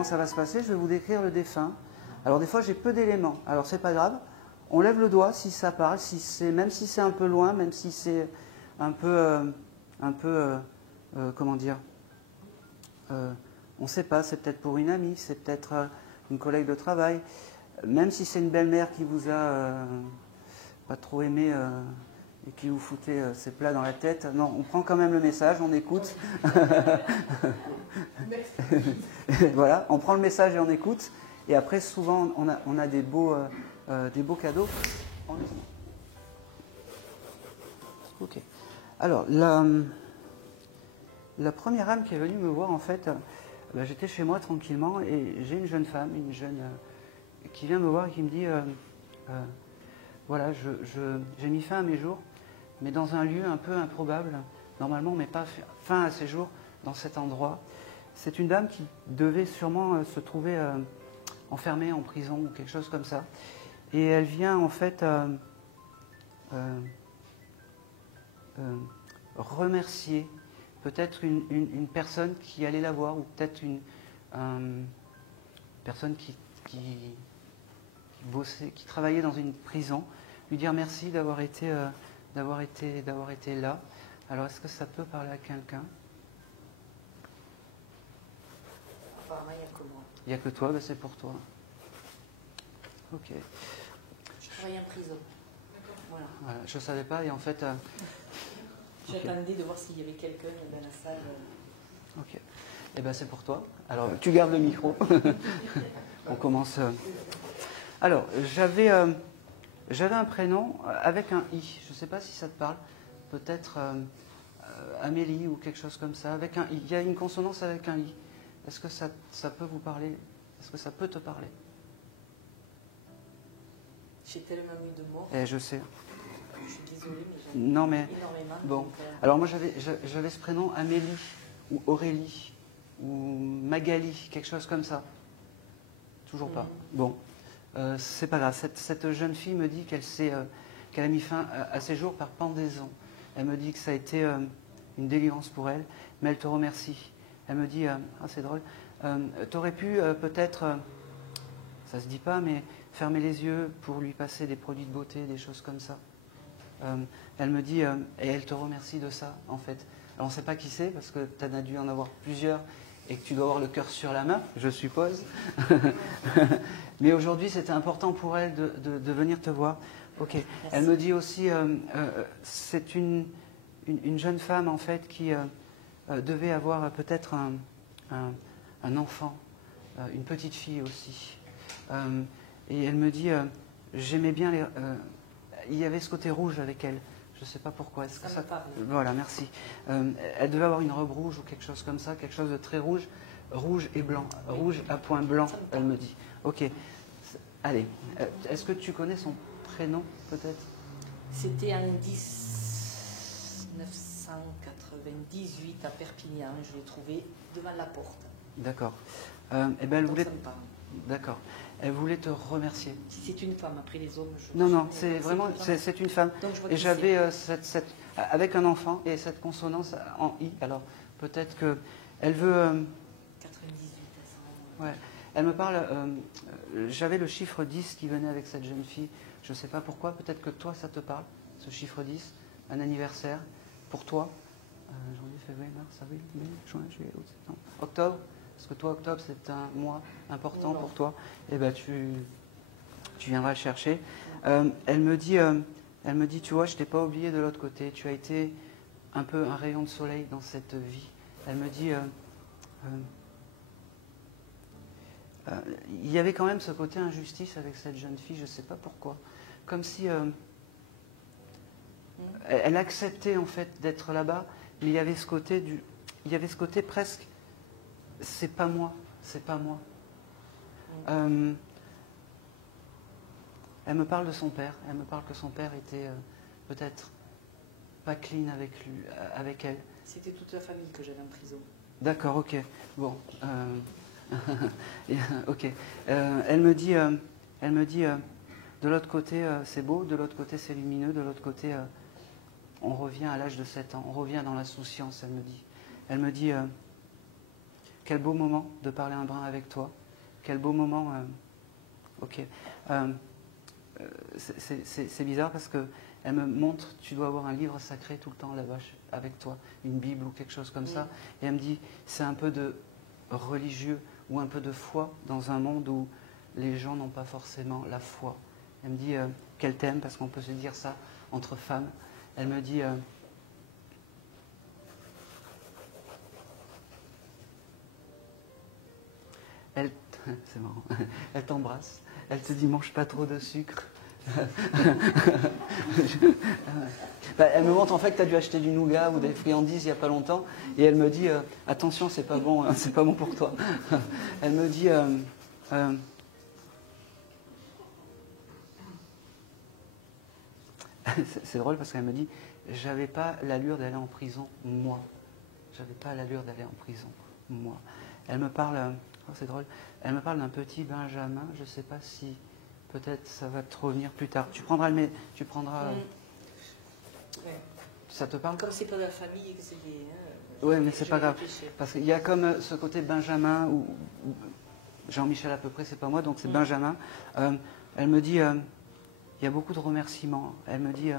comment ça va se passer. Je vais vous décrire le défunt. Alors des fois j'ai peu d'éléments. Alors c'est pas grave. On lève le doigt si ça parle, même si c'est un peu loin, même si c'est un peu, comment dire, on ne sait pas. C'est peut-être pour une amie, c'est peut-être une collègue de travail. Même si c'est une belle-mère qui vous a pas trop aimé et qui vous foutait ses plats dans la tête, non, on prend quand même le message, on écoute. Voilà, on prend le message et on écoute. Et après, souvent, on a des beaux cadeaux. Ok. Alors, la première âme qui est venue me voir, en fait, j'étais chez moi tranquillement et j'ai une jeune femme, qui vient me voir et qui me dit voilà, j'ai mis fin à mes jours, mais dans un lieu un peu improbable. Normalement, on ne met pas fin à ses jours dans cet endroit. C'est une dame qui devait sûrement se trouver enfermée en prison ou quelque chose comme ça. Et elle vient en fait remercier peut-être une personne qui allait la voir, ou peut-être une personne qui bossait, qui travaillait dans une prison, lui dire merci d'avoir été là. Alors est-ce que ça peut parler à quelqu'un? Apparemment, il n'y a que moi. Il n'y a que toi, ben c'est pour toi. Ok. Je travaille en prison. Voilà. Voilà, je ne savais pas et en fait... J'attendais de voir s'il y avait quelqu'un dans la salle. Ok. Eh bien c'est pour toi. Alors tu gardes le micro. On commence. Alors j'avais un prénom avec un I. Je ne sais pas si ça te parle. Peut-être Amélie ou quelque chose comme ça. Avec un I. Il y a une consonance avec un I. Est-ce que ça peut vous parler? Est-ce que ça peut te parler? J'ai tellement eu de morts. Je sais. Je suis désolée, mais non, mais énormément. Bon. Alors moi j'avais ce prénom Amélie ou Aurélie ou Magali, quelque chose comme ça. Toujours pas. Bon. C'est pas grave. Cette jeune fille me dit qu'elle a mis fin à ses jours par pendaison. Elle me dit que ça a été une délivrance pour elle, mais elle te remercie. Elle me dit, c'est drôle, t'aurais pu peut-être, ça se dit pas, mais fermer les yeux pour lui passer des produits de beauté, des choses comme ça. Elle me dit, et elle te remercie de ça, en fait. Alors on ne sait pas qui c'est, parce que tu as dû en avoir plusieurs, et que tu dois avoir le cœur sur la main, je suppose. Mais aujourd'hui, c'était important pour elle de venir te voir. Ok. Merci. Elle me dit aussi, c'est une jeune femme, en fait, qui devait avoir peut-être un enfant, une petite fille aussi. Et elle me dit, j'aimais bien les... il y avait ce côté rouge avec elle. Je ne sais pas pourquoi. Est-ce que ça... Voilà, merci. Elle devait avoir une robe rouge ou quelque chose comme ça, quelque chose de très rouge, rouge et blanc, rouge à point blanc, elle me dit. Ok. Allez, est-ce que tu connais son prénom, peut-être? C'était en 1998 à Perpignan. Je l'ai trouvé devant la porte. D'accord. Eh ben, elle voulait... D'accord. Elle voulait te remercier. Si c'est une femme, après les hommes... Non, c'est vraiment... C'est une femme. Et j'avais avec un enfant et cette consonance en I. Alors, peut-être qu'elle veut... 98, ouais. Elle me parle... j'avais le chiffre 10 qui venait avec cette jeune fille. Je ne sais pas pourquoi. Peut-être que toi, ça te parle, ce chiffre 10. Un anniversaire pour toi. Janvier, février, mars, avril, mai, juin, juillet, août, septembre, octobre. Parce que toi, octobre, c'est un mois important pour toi. Eh bien, tu viendras le chercher. Elle me dit, tu vois, je ne t'ai pas oublié de l'autre côté. Tu as été un peu un rayon de soleil dans cette vie. Elle me dit, il y avait quand même ce côté injustice avec cette jeune fille, je ne sais pas pourquoi. Comme si elle acceptait en fait d'être là-bas, mais il y avait ce côté presque... C'est pas moi, c'est pas moi. Elle me parle de son père. Elle me parle que son père était peut-être pas clean avec elle. C'était toute la famille que j'avais en prison. D'accord, ok. Bon. Ok. Elle me dit, de l'autre côté c'est beau, de l'autre côté c'est lumineux, de l'autre côté on revient à l'âge de 7 ans, on revient dans l'insouciance, elle me dit. Elle me dit... quel beau moment de parler un brin avec toi. Quel beau moment. Ok. C'est bizarre parce qu'elle me montre, tu dois avoir un livre sacré tout le temps là-bas avec toi, une Bible ou quelque chose comme ça. Et elle me dit, c'est un peu de religieux ou un peu de foi dans un monde où les gens n'ont pas forcément la foi. Elle me dit qu'elle t'aime, parce qu'on peut se dire ça entre femmes. Elle me dit... c'est marrant, elle t'embrasse, elle te dit mange pas trop de sucre. Elle me montre en fait que tu as dû acheter du nougat ou des friandises il n'y a pas longtemps et elle me dit attention, c'est pas bon, hein, c'est pas bon pour toi. Elle me dit c'est drôle parce qu'elle me dit j'avais pas l'allure d'aller en prison, moi. J'avais pas l'allure d'aller en prison, moi. Elle me parle, c'est drôle, elle me parle d'un petit Benjamin, je sais pas si peut-être ça va te revenir plus tard. Tu prendras le... Tu prendras... Ouais. Ça te parle? Comme c'est pas de la famille que c'est des... Oui, mais c'est pas grave. Parce qu'il y a comme ce côté Benjamin, ou Jean-Michel à peu près, c'est pas moi, donc c'est Benjamin. Elle me dit, il y a beaucoup de remerciements. Elle me dit,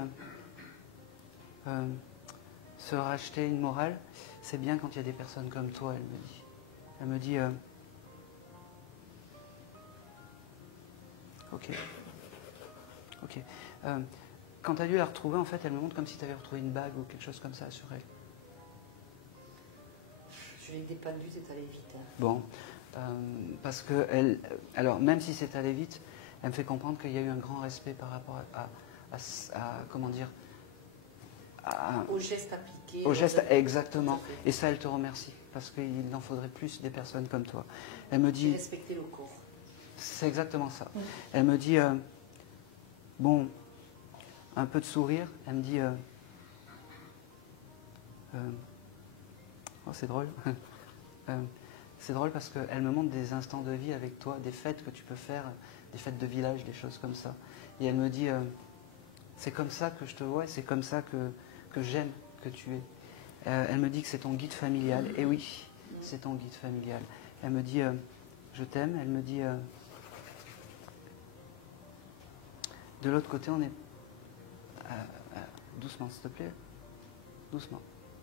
se racheter une morale, c'est bien quand il y a des personnes comme toi, elle me dit. Elle me dit, ok. Ok. Quand tu as dû la retrouver, en fait, elle me montre comme si tu avais retrouvé une bague ou quelque chose comme ça sur elle. Je l'ai dépendu, c'est allé vite. Hein. Bon. Parce que elle, alors, même si c'est allé vite, elle me fait comprendre qu'il y a eu un grand respect par rapport à comment dire, au geste appliqué. Au geste, exactement. Et ça, elle te remercie. Parce qu'il en faudrait plus des personnes comme toi. Elle me dit... Respecter le corps. C'est exactement ça. Elle me dit... bon, un peu de sourire. Elle me dit... oh, c'est drôle. C'est drôle parce qu'elle me montre des instants de vie avec toi, des fêtes que tu peux faire, des fêtes de village, des choses comme ça. Et elle me dit... c'est comme ça que je te vois et c'est comme ça que j'aime que tu es. Elle me dit que c'est ton guide familial. Et oui, c'est ton guide familial. Elle me dit, je t'aime. Elle me dit, de l'autre côté, on est... doucement, s'il te plaît. Doucement.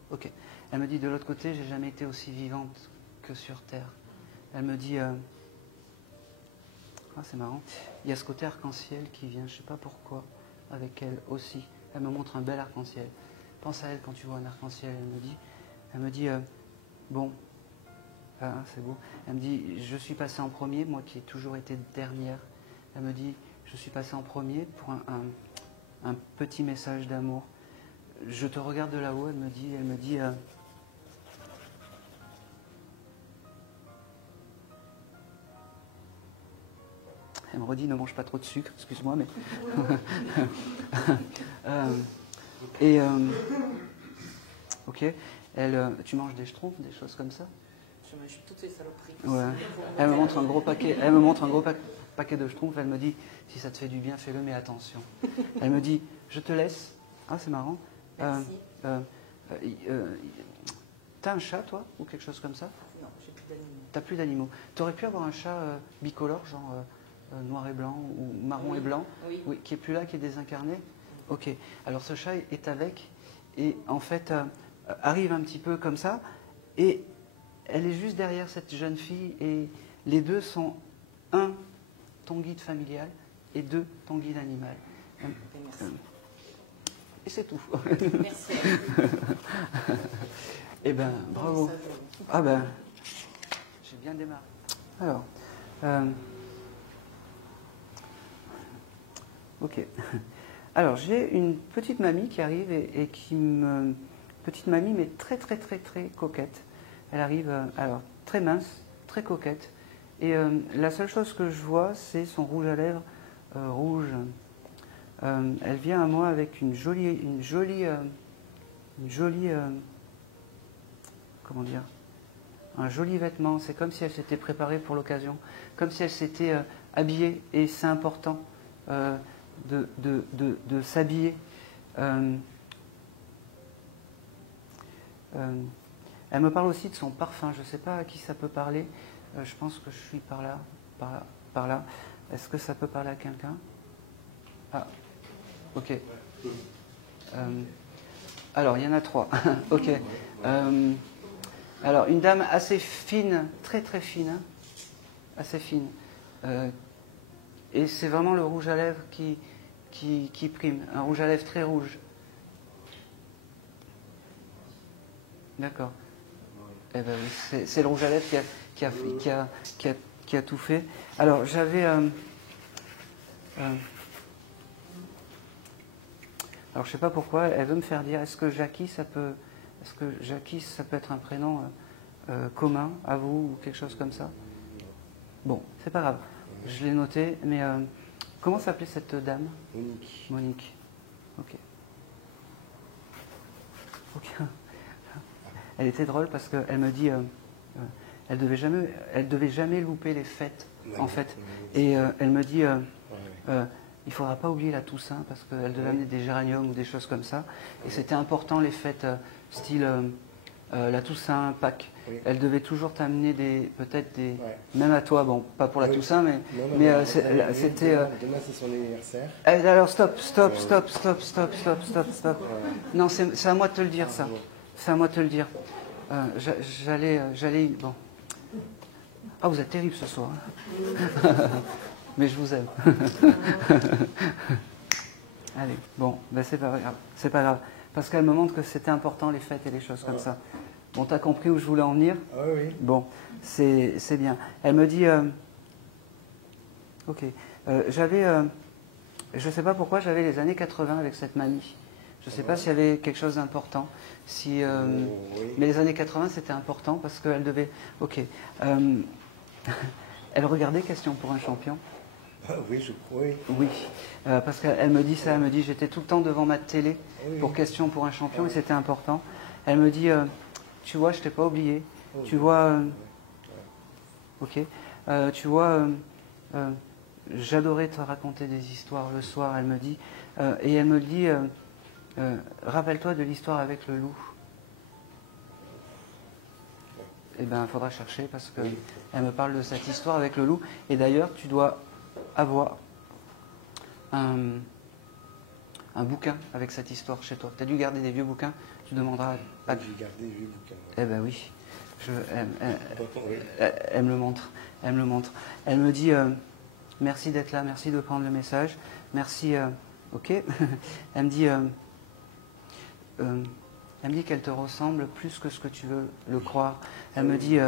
Ok. Elle me dit, de l'autre côté, j'ai jamais été aussi vivante que sur Terre. Elle me dit, c'est marrant, il y a ce côté arc-en-ciel qui vient, je ne sais pas pourquoi, avec elle aussi. Elle me montre un bel arc-en-ciel. Pense à elle quand tu vois un arc-en-ciel, elle me dit, bon, c'est beau. Elle me dit, je suis passée en premier, moi qui ai toujours été dernière. Elle me dit, je suis passée en premier pour un petit message d'amour. Je te regarde de là-haut, elle me dit, elle me redit, ne mange pas trop de sucre, excuse-moi, mais... ok, tu manges des schtroumpfs, des choses comme ça? Je mange toutes ces saloperies. Ouais. Elle me montre un gros paquet, elle me montre un gros paquet de schtroumpfs, elle me dit, si ça te fait du bien, fais-le, mais attention. Elle me dit, je te laisse. Ah, c'est marrant. Merci. T'as un chat, toi, ou quelque chose comme ça? Non, j'ai plus d'animaux. T'as plus d'animaux. T'aurais pu avoir un chat bicolore, genre noir et blanc, ou marron et blanc, oui, qui est plus là, qui est désincarné? Ok. Alors ce chat est avec, et en fait, arrive un petit peu comme ça, et elle est juste derrière cette jeune fille, et les deux sont, un, ton guide familial, et deux, ton guide animal. Merci. Et c'est tout. Merci. Eh ben, bravo. Ah ben, j'ai bien démarré. Alors, ok. Alors, j'ai une petite mamie qui arrive et qui me... Petite mamie, mais très, très, très, très coquette. Elle arrive, alors, très mince, très coquette. Et la seule chose que je vois, c'est son rouge à lèvres rouge. Elle vient à moi avec une jolie comment dire, un joli vêtement. C'est comme si elle s'était préparée pour l'occasion, comme si elle s'était habillée. Et c'est important de s'habiller. Elle me parle aussi de son parfum. Je ne sais pas à qui ça peut parler. Je pense que je suis par là, par là. Est-ce que ça peut parler à quelqu'un? Ah, ok. Alors, il y en a 3. Ok. Alors, une dame assez fine, très très fine, hein, assez fine. Et c'est vraiment le rouge à lèvres qui prime. Un rouge à lèvres très rouge. D'accord. Eh ben oui, c'est le rouge à lèvres qui a tout fait. Alors, j'avais... alors, je sais pas pourquoi, elle veut me faire dire, est-ce que Jackie, ça peut être un prénom commun à vous ou quelque chose comme ça? Bon, c'est pas grave. Je l'ai noté, mais comment s'appelait cette dame? Monique. Monique. Ok. Ok. Elle était drôle parce qu'elle me dit, elle devait jamais louper les fêtes, en fait. Et elle me dit, il faudra pas oublier la Toussaint parce qu'elle devait amener des géraniums ou des choses comme ça. Et c'était important les fêtes style la Toussaint, Pâques. Elle devait toujours t'amener peut-être des, même à toi, bon, pas pour la Toussaint, mais c'était. Demain c'est son anniversaire. Alors stop. Non, c'est à moi de te le dire ça. C'est à moi de te le dire. J'allais. Bon. Ah, vous êtes terrible ce soir. Mais je vous aime. Allez, bon, ben c'est pas grave. C'est pas grave. Parce qu'elle me montre que c'était important les fêtes et les choses comme ça. Bon, t'as compris où je voulais en venir? Ah oui. Bon, c'est bien. Elle me dit. Ok. J'avais. Je sais pas pourquoi j'avais les années 80 avec cette mamie. Je sais pas s'il y avait quelque chose d'important. Si, mais les années 80 c'était important parce qu'elle devait. Ok. Elle regardait Question pour un champion. Ah oui, je crois. Oui, parce qu'elle me dit ça, elle me dit j'étais tout le temps devant ma télé pour Question pour un champion et c'était important. Elle me dit, tu vois, je t'ai pas oublié. Tu vois, ok. Tu vois, j'adorais te raconter des histoires le soir, elle me dit. Et elle me dit, rappelle-toi de l'histoire avec le loup. Eh bien, il faudra chercher parce qu'elle me parle de cette histoire avec le loup. Et d'ailleurs, tu dois avoir un bouquin avec cette histoire chez toi. Tu as dû garder des vieux bouquins, tu demanderas à... J'ai gardé les vieux bouquins. Eh bien oui, elle me le montre. Elle me dit, merci d'être là, merci de prendre le message, merci, ok. Elle me dit qu'elle te ressemble plus que ce que tu veux le croire. Elle me dit,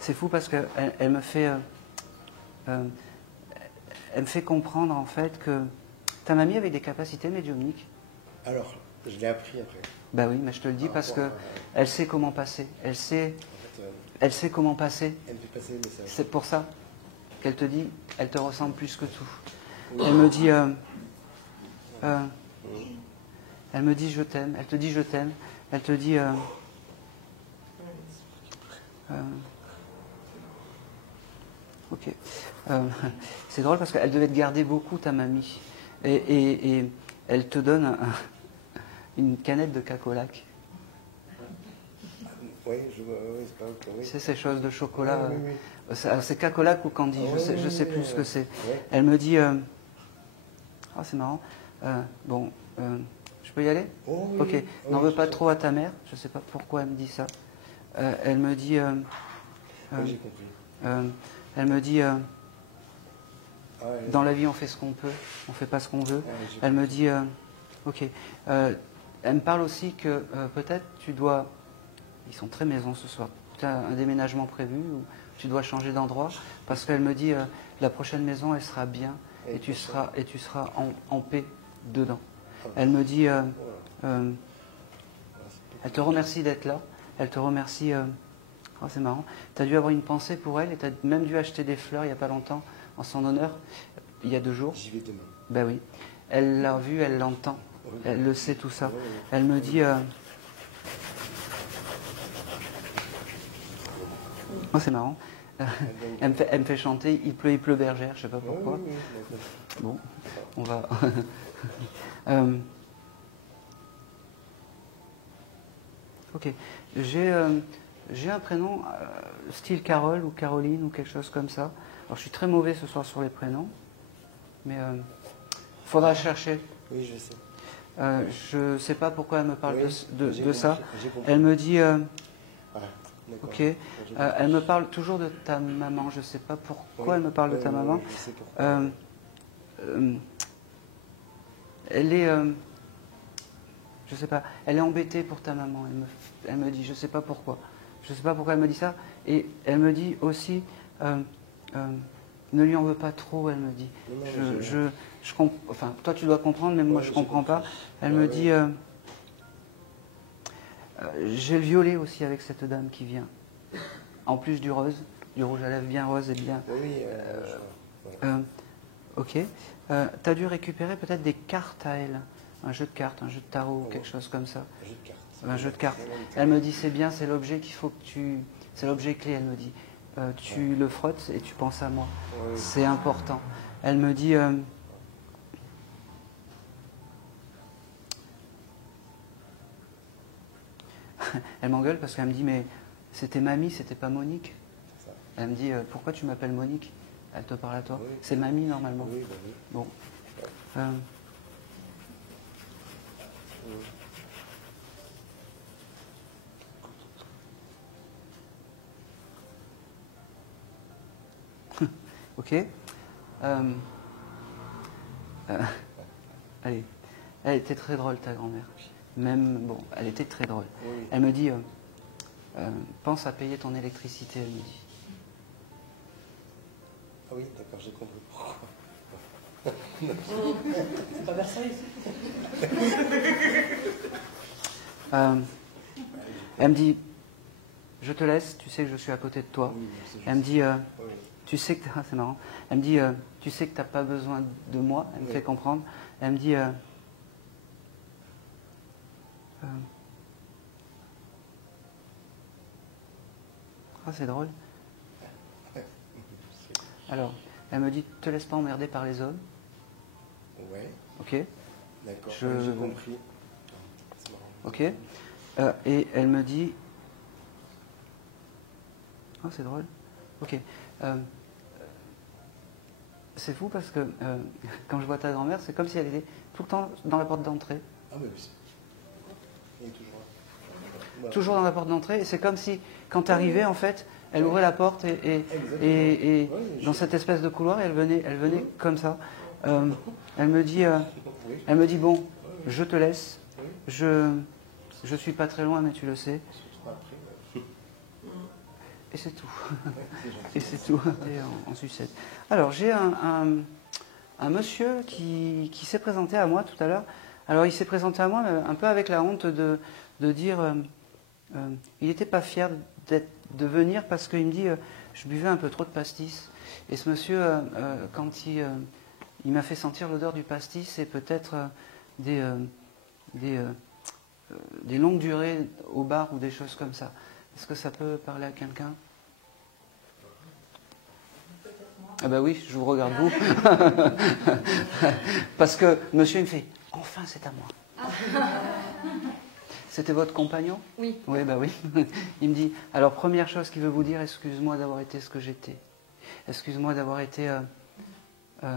c'est fou parce qu'elle me fait... elle me fait comprendre en fait que ta mamie avait des capacités médiumniques. Alors, je l'ai appris après. Ben oui, mais je te le dis parce que elle sait comment passer. Elle sait comment passer. Elle fait passer le message. C'est pour ça qu'elle te dit, elle te ressemble plus que tout. Elle me dit, je t'aime. Elle te dit je t'aime. Elle te dit, ok. C'est drôle parce qu'elle devait te garder beaucoup, ta mamie. Et elle te donne une canette de cacolac. Oui, c'est pas ok. Oui. C'est ces choses de chocolat. Oui. C'est cacolac ou candy, je sais plus ce que c'est. Elle me dit, c'est marrant. Bon, je peux y aller? Ok. N'en veux pas trop à ta mère. Je sais pas pourquoi elle me dit ça. Elle me dit. J'ai compris. Elle me dit. Dans la vie, on fait ce qu'on peut, on fait pas ce qu'on veut. Elle me dit, ok. Elle me parle aussi que peut-être tu dois. Ils sont très maison ce soir. Tu as un déménagement prévu ou tu dois changer d'endroit parce qu'elle me dit la prochaine maison, elle sera bien et tu seras en paix dedans. Elle me dit, elle te remercie d'être là. Elle te remercie. C'est marrant. Tu as dû avoir une pensée pour elle et tu as même dû acheter des fleurs il n'y a pas longtemps en son honneur, il y a 2 jours. J'y vais demain. Ben oui. Elle l'a vu, elle l'entend. Elle le sait tout ça. Elle me dit... c'est marrant. Elle me fait chanter Il pleut bergère, je sais pas pourquoi. Bon, on va... Ok. J'ai un prénom style Carole ou Caroline ou quelque chose comme ça. Alors je suis très mauvais ce soir sur les prénoms, mais faudra chercher. Oui, je sais. Je ne sais pas pourquoi elle me parle Oui, de ça. j'ai compris. Elle me dit... Ah, d'accord. ok. J'ai compris. Elle me parle toujours de ta maman. Je ne sais pas pourquoi Oui, elle me parle de ta maman. oui, je sais pourquoi. Elle est... je sais pas. Elle est embêtée pour ta maman. Elle me dit, je ne sais pas pourquoi. Je ne sais pas pourquoi elle me dit ça. Et elle me dit aussi... ne lui en veux pas trop, elle me dit. Non, enfin, toi tu dois comprendre, mais moi je comprends pas. Elle me dit, j'ai le violet aussi avec cette dame qui vient. En plus du rose, du rouge à lèvres bien rose et bien. Oui, Ok. Tu as dû récupérer peut-être des cartes à elle. Un jeu de cartes, un jeu de tarot, quelque chose comme ça. un jeu de cartes. Un jeu de cartes. Elle me dit, c'est bien, c'est l'objet qu'il faut que tu... C'est l'objet clé, elle me dit. Tu le frottes et tu penses à moi. Oui. C'est important. Elle me dit... elle m'engueule parce qu'elle me dit, mais c'était mamie, c'était pas Monique. C'est ça. Elle me dit, pourquoi tu m'appelles Monique? Elle te parle à toi. Oui. C'est mamie normalement. Oui, bah oui. Bon. Ok. Allez. Elle était très drôle, ta grand-mère. Même, bon, elle était très drôle. Oui. Elle me dit, pense à payer ton électricité, elle me dit. Ah oui, d'accord, j'ai compris pourquoi. C'est pas Versailles. Elle me dit, je te laisse, tu sais que je suis à côté de toi. Oui, Elle me dit, oui. tu sais que... c'est marrant. Elle me dit, tu sais que tu n'as pas besoin de moi. Elle me fait comprendre. Elle me dit... c'est drôle. Alors, elle me dit, te laisse pas emmerder par les hommes. Ouais, Ok. d'accord, Je- j'ai compris. C'est marrant. Ok. Et elle me dit... Ah, c'est drôle. Ok. C'est fou parce que quand je vois ta grand-mère, c'est comme si elle était tout le temps dans la porte d'entrée. Ah oui, oui. Il est toujours là. Voilà. Toujours dans la porte d'entrée. Et c'est comme si, quand tu arrivais, en fait, elle ouvrait la porte et Oui, dans cette espèce de couloir, elle venait comme ça. Elle me dit, Oui. bon, je te laisse. Oui. Je suis pas très loin, mais tu le sais. Surtout après, ouais. Et c'est tout. Ouais, c'est gentil. Et c'est tout. Et en sucette. Alors, j'ai un monsieur qui s'est présenté à moi tout à l'heure. Alors, il s'est présenté à moi un peu avec la honte de dire... il n'était pas fier de venir parce qu'il me dit je buvais un peu trop de pastis. Et ce monsieur, quand il m'a fait sentir l'odeur du pastis et peut-être des longues durées au bar ou des choses comme ça. Est-ce que ça peut parler à quelqu'un? Ah bah oui, je vous regarde vous. Parce que monsieur il me fait enfin c'est à moi. C'était votre compagnon? Oui. Oui, bah oui. Il me dit, alors première chose qu'il veut vous dire, excuse-moi d'avoir été ce que j'étais. Excuse-moi d'avoir été... je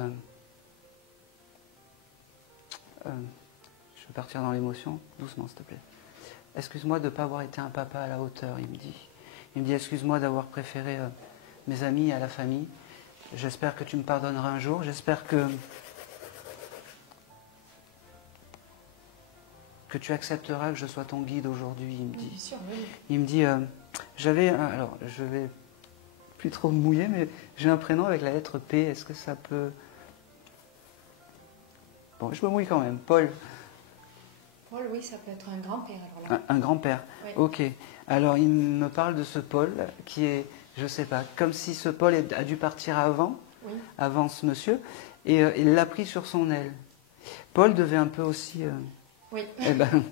vais partir dans l'émotion, doucement s'il te plaît. Excuse-moi de ne pas avoir été un papa à la hauteur, il me dit. Il me dit, excuse-moi d'avoir préféré mes amis à la famille. J'espère que tu me pardonneras un jour. J'espère que tu accepteras que je sois ton guide aujourd'hui, il me dit. Bien sûr, oui. Il me dit, alors je vais plus trop me mouiller, mais j'ai un prénom avec la lettre P, est-ce que ça peut... Bon, je me mouille quand même, Paul. Paul, oui, ça peut être un grand-père. Alors là. Un grand-père, Oui. ok. Alors il me parle de ce Paul qui est, je sais pas, comme si ce Paul a dû partir Oui. avant ce monsieur, et il l'a pris sur son aile. Paul devait un peu aussi... Oui. Eh ben,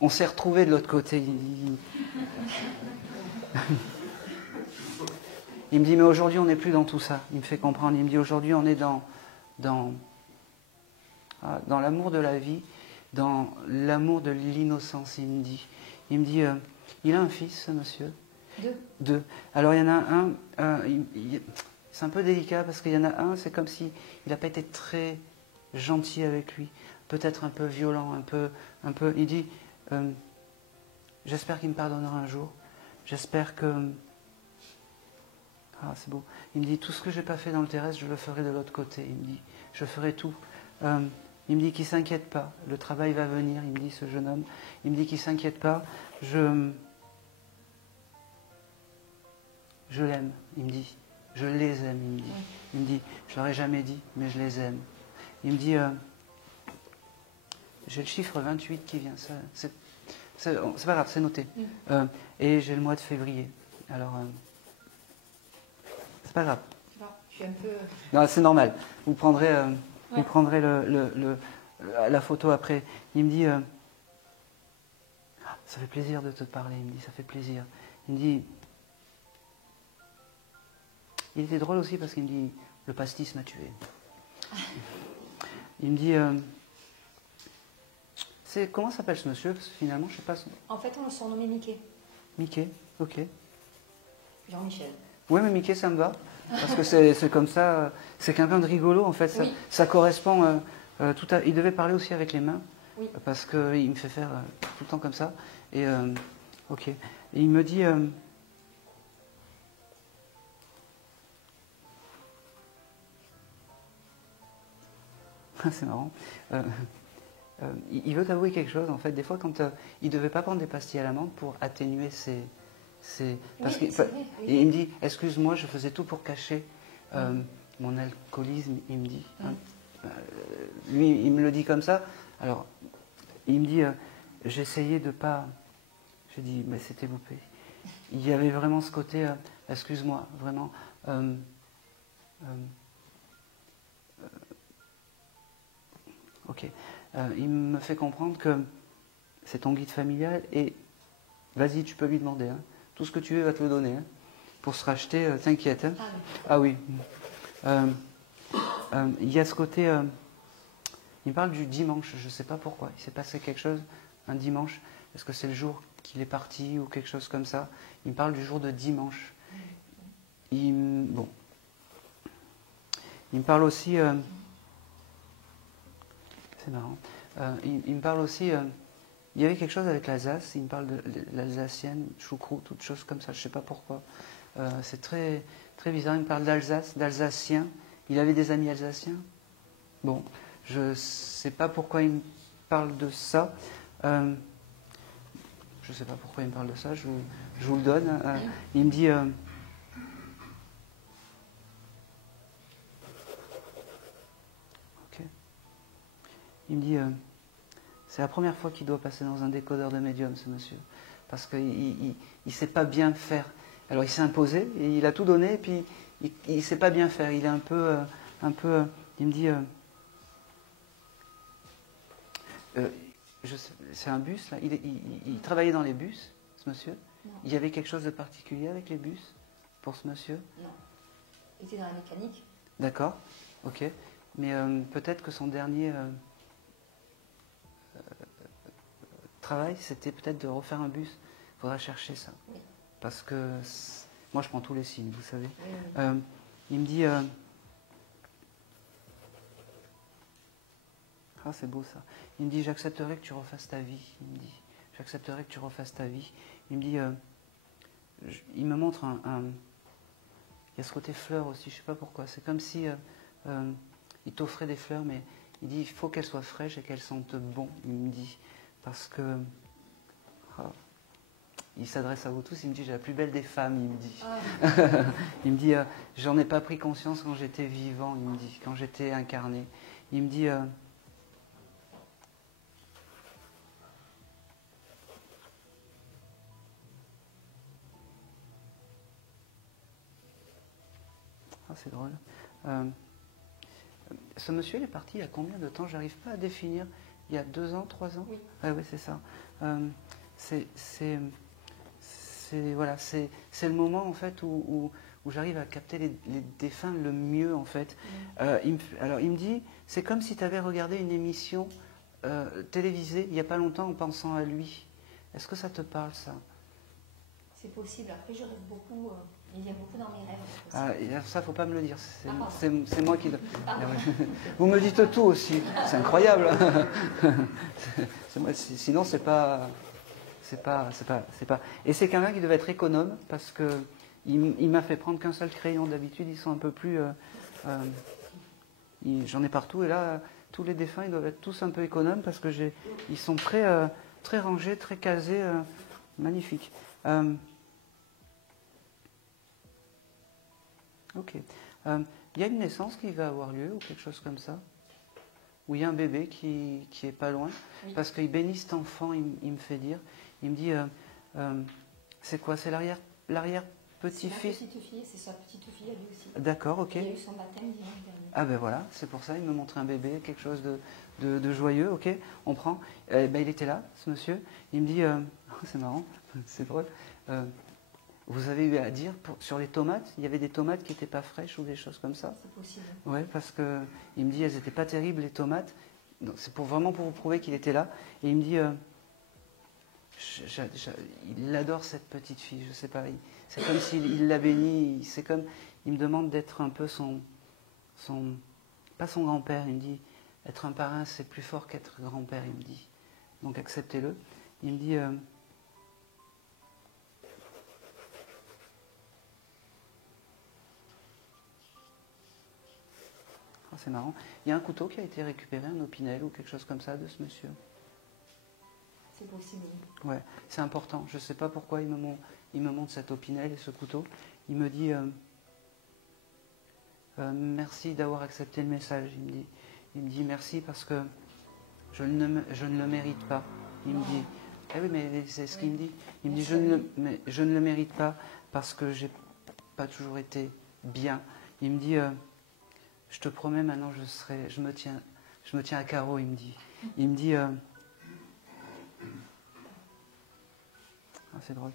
on s'est retrouvés de l'autre côté. Il me dit, mais aujourd'hui, on n'est plus dans tout ça. Il me fait comprendre. Il me dit, aujourd'hui, on est dans l'amour de la vie, dans l'amour de l'innocence, il me dit. Il me dit, il a un fils, ce monsieur. 2. 2. Alors il y en a un, c'est un peu délicat parce qu'il y en a un, c'est comme si il n'a pas été très gentil avec lui, peut-être un peu violent, un peu. Il dit, j'espère qu'il me pardonnera un jour. J'espère que... Ah, c'est beau. Il me dit, tout ce que je n'ai pas fait dans le terrestre, je le ferai de l'autre côté. Il me dit, je ferai tout. Il me dit qu'il ne s'inquiète pas. Le travail va venir, il me dit, ce jeune homme. Il me dit qu'il ne s'inquiète pas. Je l'aime, il me dit. Je les aime, il me dit. Il me dit, je ne l'aurais jamais dit, mais je les aime. Il me dit, j'ai le chiffre 28 qui vient. C'est pas grave, c'est noté. Et j'ai le mois de février. Alors, c'est pas grave. Je suis un peu... Non, c'est normal. Vous prendrez, la photo après. Il me dit, ça fait plaisir de te parler. Il me dit, ça fait plaisir. Il me dit, il était drôle aussi parce qu'il me dit, le pastis m'a tué. Il me dit, comment s'appelle ce monsieur? Parce que finalement, je sais pas son... En fait, on le surnommait Mickey. Mickey, ok. Jean-Michel. Oui, mais Mickey, ça me va. Parce que c'est comme ça, c'est quelqu'un de rigolo en fait. Oui. Ça correspond tout à... Il devait parler aussi avec les mains. Oui. Parce qu'il me fait faire tout le temps comme ça. Et ok. Et il me dit... c'est marrant. Il veut t'avouer quelque chose en fait. Des fois, quand il ne devait pas prendre des pastilles à la menthe pour atténuer ses... Parce Oui, que, c'est vrai, oui. il me dit, excuse-moi, je faisais tout pour cacher mon alcoolisme, il me dit. Hein. Lui, il me le dit comme ça. Alors, il me dit, j'essayais de pas... J'ai dit, mais c'était loupé. Il y avait vraiment ce côté, excuse-moi, vraiment... ok. Il me fait comprendre que c'est ton guide familial et vas-y, tu peux lui demander. Hein. Tout ce que tu veux, il va te le donner. Hein. Pour se racheter, t'inquiète. Hein. Ah oui. Il y a ce côté... il me parle du dimanche, je ne sais pas pourquoi. Il s'est passé quelque chose un dimanche. Est-ce que c'est le jour qu'il est parti ou quelque chose comme ça? Il me parle du jour de dimanche. Bon. Il me parle aussi... c'est marrant. Il me parle aussi... il y avait quelque chose avec l'Alsace. Il me parle de l'Alsacienne, choucroute, toutes choses comme ça. Je ne sais pas pourquoi. C'est très, très bizarre. Il me parle d'Alsace, d'Alsacien. Il avait des amis alsaciens. Bon, je ne sais pas pourquoi il me parle de ça. Je ne sais pas pourquoi il me parle de ça. Je vous le donne. Il me dit... il me dit... c'est la première fois qu'il doit passer dans un décodeur de médium, ce monsieur. Parce qu'il ne sait pas bien faire. Alors il s'est imposé, et il a tout donné, et puis il ne sait pas bien faire. Il est un peu... il me dit... c'est un bus, là. Il travaillait dans les bus, ce monsieur. Non. Il y avait quelque chose de particulier avec les bus, pour ce monsieur? Non. Il était dans la mécanique. D'accord, ok. Mais peut-être que son dernier... travail, c'était peut-être de refaire un bus. Il faudra chercher ça. Oui. Parce que moi, je prends tous les signes, vous savez. Oui. Il me dit... ah, c'est beau ça. Il me dit, j'accepterai que tu refasses ta vie. Il me dit, j'accepterai que tu refasses ta vie. Il me dit... il me montre un... Il y a ce côté fleur aussi, je ne sais pas pourquoi. C'est comme si... il t'offrait des fleurs, mais il dit, il faut qu'elles soient fraîches et qu'elles sentent bon, il me dit. Parce que... il s'adresse à vous tous, il me dit, j'ai la plus belle des femmes, il me dit. Ah. Il me dit, j'en ai pas pris conscience quand j'étais vivant, il me dit, quand j'étais incarné. Il me dit... c'est drôle. Ce monsieur, il est parti il y a combien de temps? J'arrive pas à définir. Il y a 2 ans, 3 ans? Oui. Ah oui, c'est ça. Voilà, c'est le moment en fait où j'arrive à capter les défunts le mieux en fait. Alors il me dit, c'est comme si tu avais regardé une émission télévisée il n'y a pas longtemps en pensant à lui. Est-ce que ça te parle, ça? C'est possible. Après, je rêve beaucoup. Il vient beaucoup dans mes rêves. Ah, et ça, faut pas me le dire. Pardon. C'est moi qui le... Pardon. Vous me dites tout aussi. C'est incroyable. Sinon, c'est pas... Et c'est quelqu'un qui devait être économe parce que il m'a fait prendre qu'un seul crayon. D'habitude, ils sont un peu plus... j'en ai partout. Et là, tous les défunts, ils doivent être tous un peu économes parce que ils sont très, très rangés, très casés. Magnifique. Ok. Il y a une naissance qui va avoir lieu ou quelque chose comme ça? Où il y a un bébé qui est pas loin? Oui. Parce qu'il bénit cet enfant, il me fait dire. Il me dit, c'est quoi? C'est l'arrière-petit-fils? C'est ma petite fille, c'est sa petite fille, elle aussi. D'accord, ok. Il a eu son baptême dimanche dernier. Ah ben voilà, c'est pour ça, il me montre un bébé, quelque chose de joyeux, ok, on prend. Ben, il était là, ce monsieur. Il me dit, c'est marrant, c'est drôle. Vous avez eu à dire sur les tomates, il y avait des tomates qui n'étaient pas fraîches ou des choses comme ça? C'est possible. Oui, parce que il me dit, elles n'étaient pas terribles les tomates. C'est vraiment pour vous prouver qu'il était là. Et il me dit, il adore cette petite fille, je sais pas. C'est comme s'il l'a bénie. C'est comme, il me demande d'être un peu pas son grand-père. Il me dit, être un parrain, c'est plus fort qu'être grand-père. Il me dit, donc acceptez-le. Il me dit. C'est marrant. Il y a un couteau qui a été récupéré, un opinel ou quelque chose comme ça de ce monsieur. C'est possible, oui. Ouais, c'est important. Je ne sais pas pourquoi il me montre cet opinel et ce couteau. Il me dit merci d'avoir accepté le message. Il me dit merci parce que je ne le mérite pas. Il me dit, eh oui, mais c'est ce qu'il me dit. Il me dit, je ne le mérite pas parce que j'ai pas toujours été bien. Il me dit, je te promets, maintenant je me tiens à carreau, il me dit. Il me dit, c'est drôle.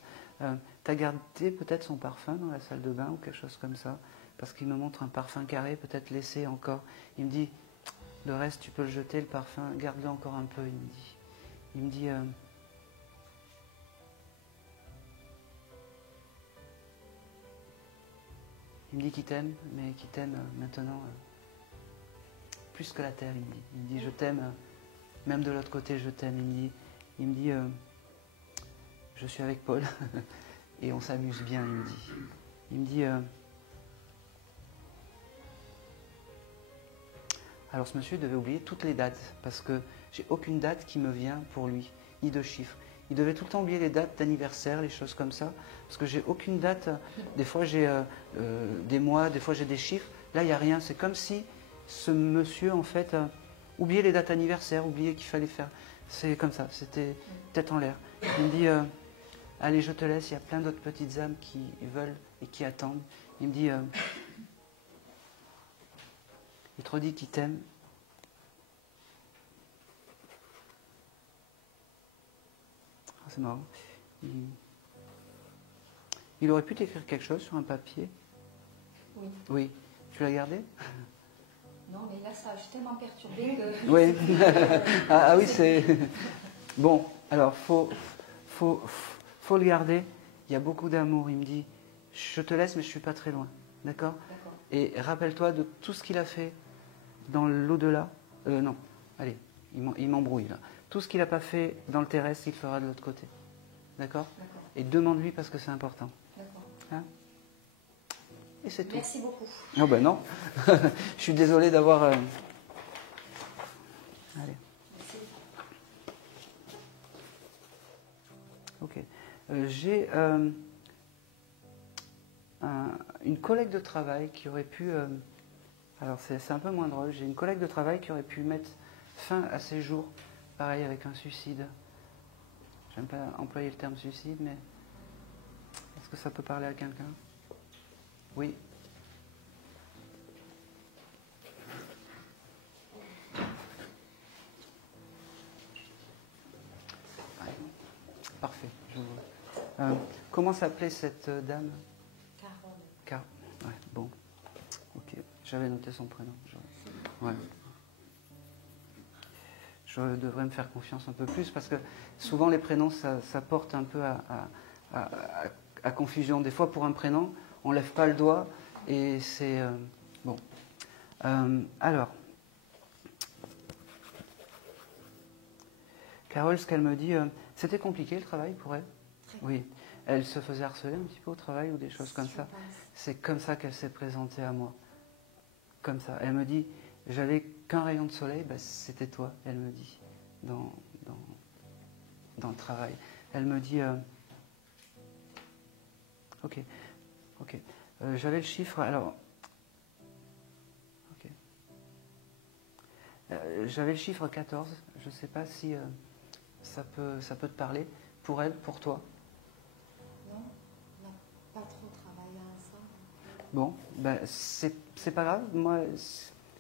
T'as gardé peut-être son parfum dans la salle de bain ou quelque chose comme ça? Parce qu'il me montre un parfum carré, peut-être laissé encore. Il me dit, le reste tu peux le jeter, le parfum, garde-le encore un peu, il me dit. Il me dit, qu'il t'aime, mais qu'il t'aime maintenant plus que la terre, il me dit. Il me dit, je t'aime, même de l'autre côté, je t'aime. Il me dit, je suis avec Paul et on s'amuse bien, il me dit. Il me dit, alors ce monsieur devait oublier toutes les dates, parce que j'ai aucune date qui me vient pour lui, ni de chiffres. Il devait tout le temps oublier les dates d'anniversaire, les choses comme ça, parce que j'ai aucune date. Des fois j'ai des mois, des fois j'ai des chiffres. Là, il n'y a rien. C'est comme si ce monsieur, en fait, oubliait les dates anniversaires, oubliait qu'il fallait faire. C'est comme ça, c'était tête en l'air. Il me dit, allez, je te laisse, il y a plein d'autres petites âmes qui veulent et qui attendent. Il me dit, il te redit qu'il t'aime. Ah, c'est marrant. Il aurait pu t'écrire quelque chose sur un papier? Oui. Oui. Tu l'as gardé? Non, mais là, ça, je suis tellement perturbée que... Oui. Ah oui, c'est... Bon, alors, faut le garder. Il y a beaucoup d'amour. Il me dit, je te laisse, mais je ne suis pas très loin. D'accord? D'accord. Et rappelle-toi de tout ce qu'il a fait dans l'au-delà. Non, allez, il m'embrouille là. Tout ce qu'il n'a pas fait dans le terrestre, il fera de l'autre côté. D'accord? D'accord. Et demande-lui parce que c'est important. D'accord. Hein? Et c'est tout. Merci beaucoup. Oh ben non. Je suis désolé d'avoir... Allez. Merci. Ok. J'ai une collègue de travail qui aurait pu... alors c'est un peu moins drôle. J'ai une collègue de travail qui aurait pu mettre fin à ses jours, pareil avec un suicide. J'aime pas employer le terme suicide, mais est-ce que ça peut parler à quelqu'un? Oui. Ouais. Parfait, je vois. Comment s'appelait cette dame? Carole. Car... Ouais, bon. Ok, j'avais noté son prénom. Ouais. je devrais me faire confiance un peu plus parce que souvent les prénoms, ça porte un peu à confusion. Des fois, pour un prénom, on ne lève pas le doigt et c'est... bon. Alors, Carole, ce qu'elle me dit, c'était compliqué le travail pour elle? Oui. Elle se faisait harceler un petit peu au travail ou des choses comme ça? C'est comme ça qu'elle s'est présentée à moi. Comme ça. Elle me dit, j'avais qu'un rayon de soleil, bah, c'était toi, elle me dit, dans le travail. Elle me dit, ok, j'avais le chiffre, alors, ok. J'avais le chiffre 14, je ne sais pas si ça peut te parler, pour elle, pour toi. Non, on n'a pas trop travaillé ensemble. Bon, ben, c'est pas grave, moi,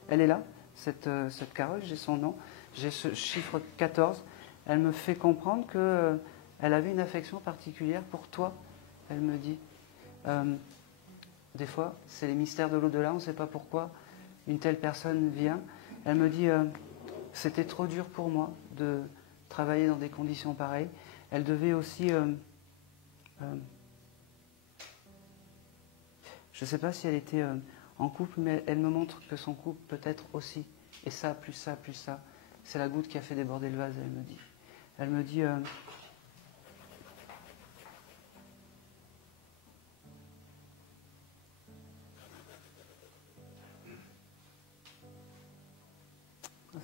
elle est là, cette Carole, j'ai son nom, j'ai ce chiffre 14, elle me fait comprendre que elle avait une affection particulière pour toi, elle me dit. Des fois, c'est les mystères de l'au-delà, on ne sait pas pourquoi une telle personne vient. Elle me dit, c'était trop dur pour moi de travailler dans des conditions pareilles. Elle devait aussi... je ne sais pas si elle était en couple, mais elle me montre que son couple peut être aussi. Et ça, plus ça, plus ça. C'est la goutte qui a fait déborder le vase, elle me dit. Elle me dit...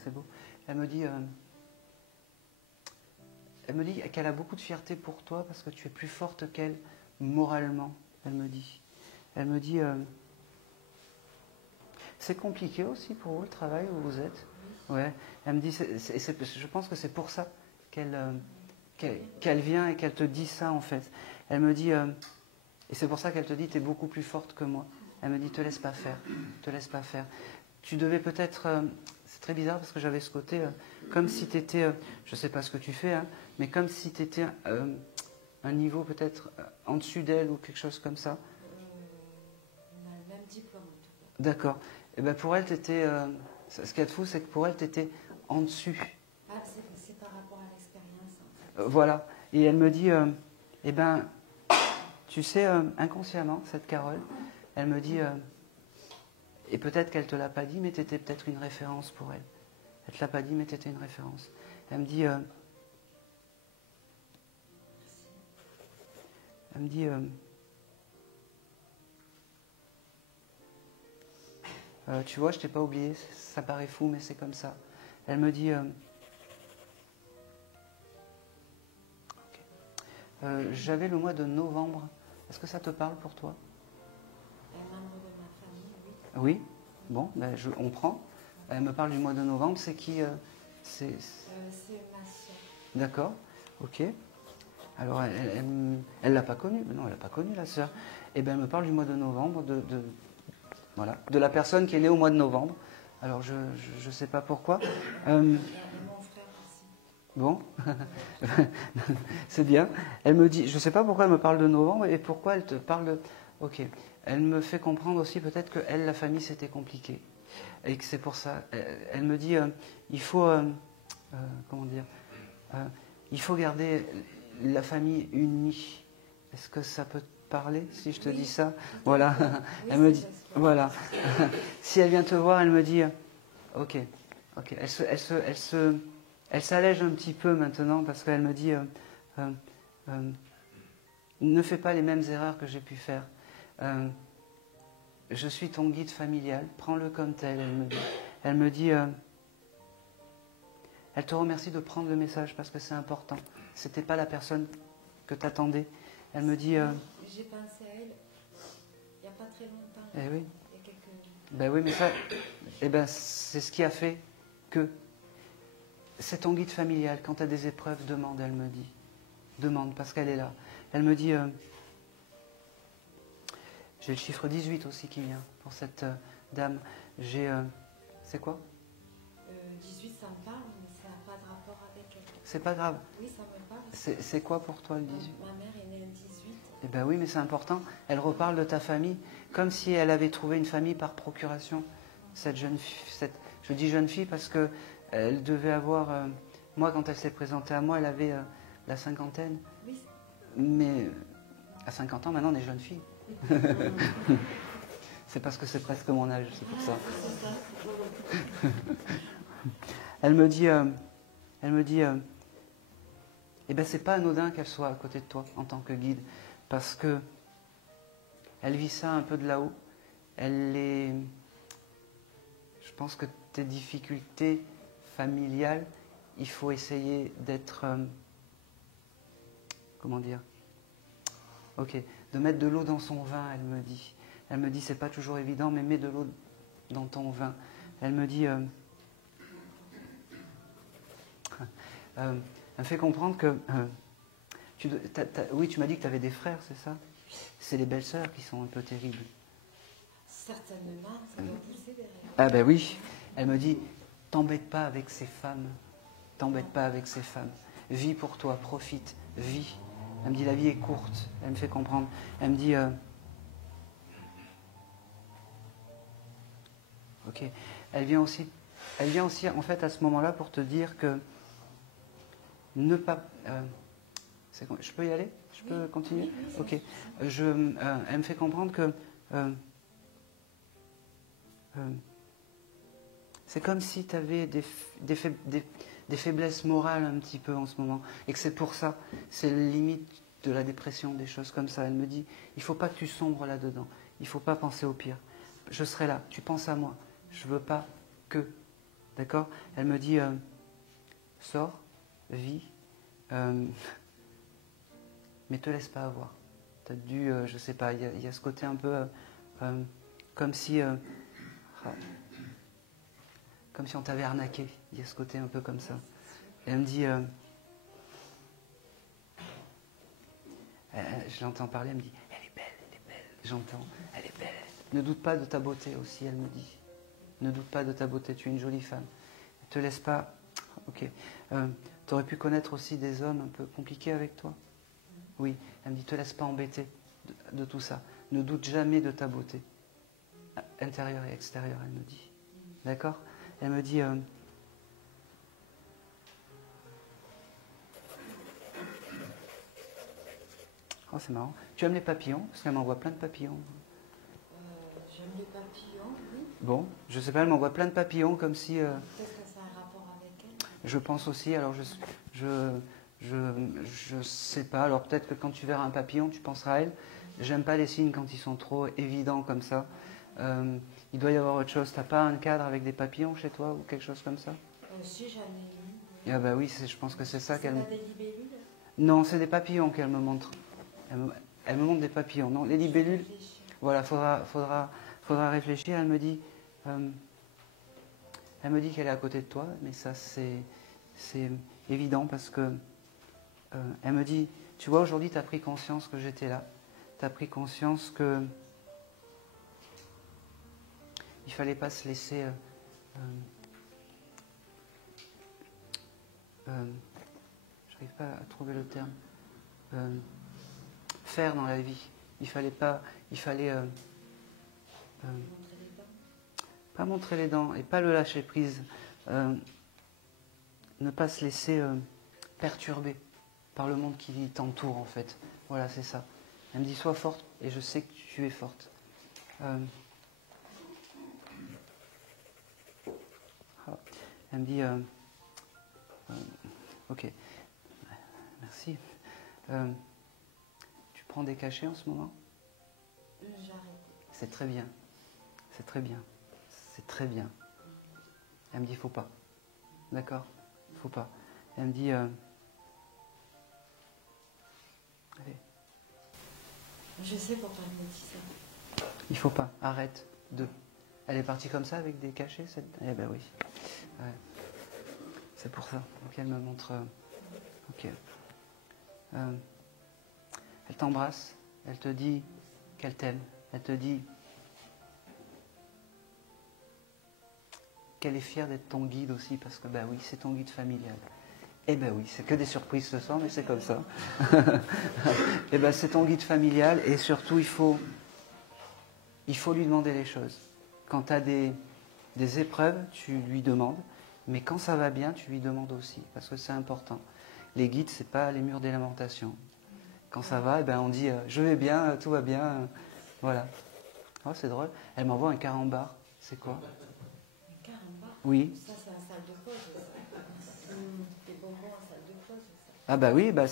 c'est beau. Elle me dit qu'elle a beaucoup de fierté pour toi parce que tu es plus forte qu'elle moralement, elle me dit. Elle me dit, c'est compliqué aussi pour vous le travail où vous êtes. Ouais. Elle me dit, je pense que c'est pour ça qu'elle vient et qu'elle te dit ça en fait. Elle me dit, et c'est pour ça qu'elle te dit, tu es beaucoup plus forte que moi. Elle me dit, te laisse pas faire, te laisse pas faire. Tu devais peut-être... c'est très bizarre parce que j'avais ce côté comme si tu étais, je ne sais pas ce que tu fais, hein, mais comme si tu étais un niveau peut-être en dessus d'elle ou quelque chose comme ça. On a le même diplôme en tout cas. D'accord. Et ben pour elle, tu étais... ce qu'il y a de fou, c'est que pour elle, tu étais en dessus. Ah, c'est par rapport à l'expérience en fait. Voilà. Et elle me dit, eh ben, tu sais, inconsciemment, cette Carole, elle me dit... et peut-être qu'elle ne te l'a pas dit, mais tu étais peut-être une référence pour elle. Elle ne te l'a pas dit, mais tu étais une référence. Elle me dit... tu vois, je t'ai pas oublié, ça paraît fou, mais c'est comme ça. Elle me dit... j'avais le mois de novembre. Est-ce que ça te parle pour toi? Un membre de ma famille, oui. Oui. Bon, ben on prend. Elle me parle du mois de novembre. C'est qui c'est ma soeur. D'accord. Ok. Alors, elle l'a pas connue. Non, elle l'a pas connue, la sœur. Eh bien, elle me parle du mois de novembre, voilà, de la personne qui est née au mois de novembre. Alors, je ne sais pas pourquoi. Et mon frère aussi. Bon, c'est bien. Elle me dit, je ne sais pas pourquoi elle me parle de novembre et pourquoi elle te parle de... Ok. Elle me fait comprendre aussi peut-être que elle, la famille, c'était compliqué. Et que c'est pour ça. Elle me dit, il faut... comment dire il faut garder la famille unie. Est-ce que ça peut te parler si je te dis ça? Voilà. Oui, Elle me dit, parce que... voilà. Si elle vient te voir, elle me dit, ok. Elle s'allège un petit peu maintenant parce qu'elle me dit, ne fais pas les mêmes erreurs que j'ai pu faire. Je suis ton guide familial, prends-le comme tel, elle me dit. Elle me dit, elle te remercie de prendre le message parce que c'est important. C'était pas la personne que tu attendais. Elle me dit... J'ai pensé à elle il n'y a pas très longtemps. Eh oui. Il y a quelques... Ben oui, mais ça, eh ben, c'est ce qui a fait que c'est ton guide familial. Quand tu as des épreuves, demande, elle me dit. Demande, parce qu'elle est là. Elle me dit... j'ai le chiffre 18 aussi qui vient pour cette dame. J'ai... c'est quoi 18, ça me parle, mais ça n'a pas de rapport avec elle. C'est pas grave. Oui, ça me parle. C'est quoi pour toi le 18 Ma mère est née le 18. Eh bien oui, mais c'est important. Elle reparle de ta famille, comme si elle avait trouvé une famille par procuration. Cette jeune fille, je dis jeune fille parce que Elle devait avoir... moi, quand elle s'est présentée à moi, elle avait la cinquantaine. Oui. Mais à 50 ans, maintenant, on est jeune fille. C'est parce que c'est presque mon âge, c'est pour ça. C'est ça. Elle me dit, eh ben c'est pas anodin qu'elle soit à côté de toi en tant que guide, parce que elle vit ça un peu de là-haut. Je pense que tes difficultés familiales, il faut essayer d'être, comment dire, ok, de mettre de l'eau dans son vin, elle me dit. Elle me dit, c'est pas toujours évident, mais mets de l'eau dans ton vin. Elle me dit, elle me fait comprendre que, oui, tu m'as dit que tu avais des frères, c'est ça? C'est les belles-sœurs qui sont un peu terribles. Certainement, ça doit pousser derrière. Ah ben oui, elle me dit, t'embête pas avec ces femmes, t'embête pas avec ces femmes. Vis pour toi, profite, vis. Elle me dit, la vie est courte, elle me fait comprendre. Elle me dit, ok, elle vient aussi en fait à ce moment-là pour te dire que ne pas... je peux y aller? Je peux continuer? Ok. Elle me fait comprendre que c'est comme si tu avais des faiblesses morales un petit peu en ce moment. Et que c'est pour ça, c'est la limite de la dépression, des choses comme ça. Elle me dit, il ne faut pas que tu sombres là-dedans. Il ne faut pas penser au pire. Je serai là, tu penses à moi. Je ne veux pas que. D'accord? Elle me dit, sors, vis, mais te laisse pas avoir. Tu as dû, je ne sais pas, il y a ce côté un peu comme si on t'avait arnaqué. Il y a ce côté un peu comme ça. Et elle me dit, je l'entends parler, elle me dit, elle est belle, j'entends, elle est belle. Ne doute pas de ta beauté aussi, elle me dit. Ne doute pas de ta beauté, tu es une jolie femme. Ne te laisse pas... Ok. Tu aurais pu connaître aussi des hommes un peu compliqués avec toi? Oui. Elle me dit, te laisse pas embêter de tout ça. Ne doute jamais de ta beauté. Intérieure et extérieure, elle me dit. D'accord? Elle me dit... Oh, c'est marrant. Tu aimes les papillons? Parce qu'elle m'envoie plein de papillons. J'aime les papillons, oui. Bon, je sais pas, elle m'envoie plein de papillons comme si... Peut-être que ça a un rapport avec elle. Je pense aussi, alors je sais pas, alors peut-être que quand tu verras un papillon, tu penseras à elle. J'aime pas les signes quand ils sont trop évidents comme ça. Il doit y avoir autre chose. T'as pas un cadre avec des papillons chez toi ou quelque chose comme ça? Si, j'en ai eu. Ah bah oui, je pense que c'est ça qu'elle... C'est pas des libellules? Non, c'est des papillons qu'elle me montre. Elle me montre des papillons. Non, les libellules, voilà, faudra réfléchir. Elle me dit qu'elle est à côté de toi, mais ça c'est évident parce que elle me dit, tu vois, aujourd'hui tu as pris conscience que j'étais là. Tu as pris conscience que il fallait pas se laisser j'arrive pas à trouver le terme, faire dans la vie. Il fallait pas montrer les dents et pas le lâcher prise, ne pas se laisser perturber par le monde qui t'entoure en fait. Voilà, c'est ça. Elle me dit, sois forte et je sais que tu es forte. Elle me dit, ok, merci. Tu prends des cachets en ce moment? J'arrête. C'est très bien. C'est très bien. C'est très bien. Elle me dit, faut pas. D'accord? Faut pas. Elle me dit, allez. Je sais pourquoi elle me dit ça. Il faut pas. Arrête. Elle est partie comme ça avec des cachets, cette... Eh ben oui. Ouais. C'est pour ça. Donc elle me montre... Ok. Elle t'embrasse. Elle te dit qu'elle t'aime. Elle te dit qu'elle est fière d'être ton guide aussi, parce que, ben oui, c'est ton guide familial. Eh ben oui, c'est que des surprises ce soir, mais c'est comme ça. Eh ben c'est ton guide familial, et surtout, il faut lui demander les choses. Quand tu as des épreuves, tu lui demandes, Mais quand ça va bien, tu lui demandes aussi, parce que c'est important. Les guides, c'est pas les murs des lamentations. Quand ça va, eh ben on dit je vais bien, tout va bien. Voilà. Oh, c'est drôle. Elle m'envoie un carambar. C'est quoi? Un carambar. Oui. Ça, c'est la salle de pause. Ça. Des bonbons en salle de pause. Ça. Ah bah oui, bah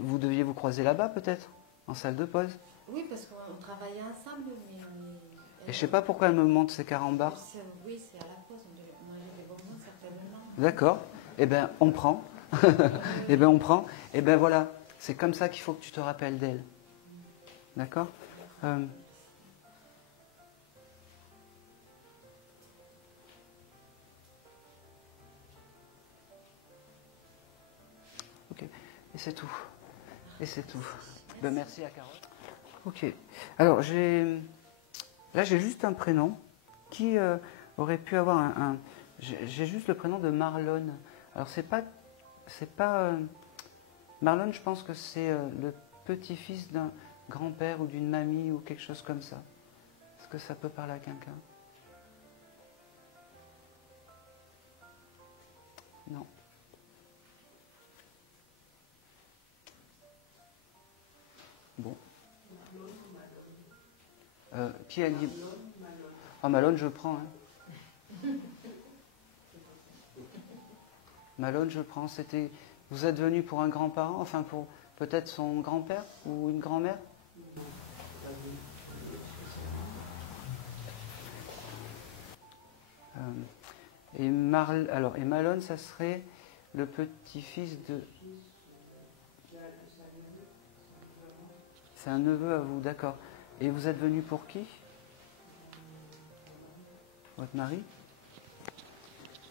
vous deviez vous croiser là-bas peut-être, en salle de pause. Oui, parce qu'on travaillait ensemble, mais on est. Et je sais pas pourquoi elle me montre ces carambars. Oui, c'est à la pause. On mangeait des bonbons certainement. D'accord. Eh ben on prend. Eh ben on prend. Eh ben voilà. C'est comme ça qu'il faut que tu te rappelles d'elle. D'accord. Ok. Et c'est tout. Et c'est tout. Ben merci à Carole. Ok. Alors là j'ai juste un prénom qui aurait pu avoir j'ai juste le prénom de Marlon. Alors c'est pas Marlon, je pense que c'est le petit-fils d'un grand-père ou d'une mamie ou quelque chose comme ça. Est-ce que ça peut parler à quelqu'un? Non. Bon. Qui a dit? Ah, Malone, je prends. Hein. Malone, je prends. Vous êtes venu pour un grand-parent, enfin pour peut-être son grand-père ou une grand-mère? Et Malone, ça serait le petit-fils de... C'est un neveu à vous, d'accord. Et vous êtes venu pour qui? Votre mari?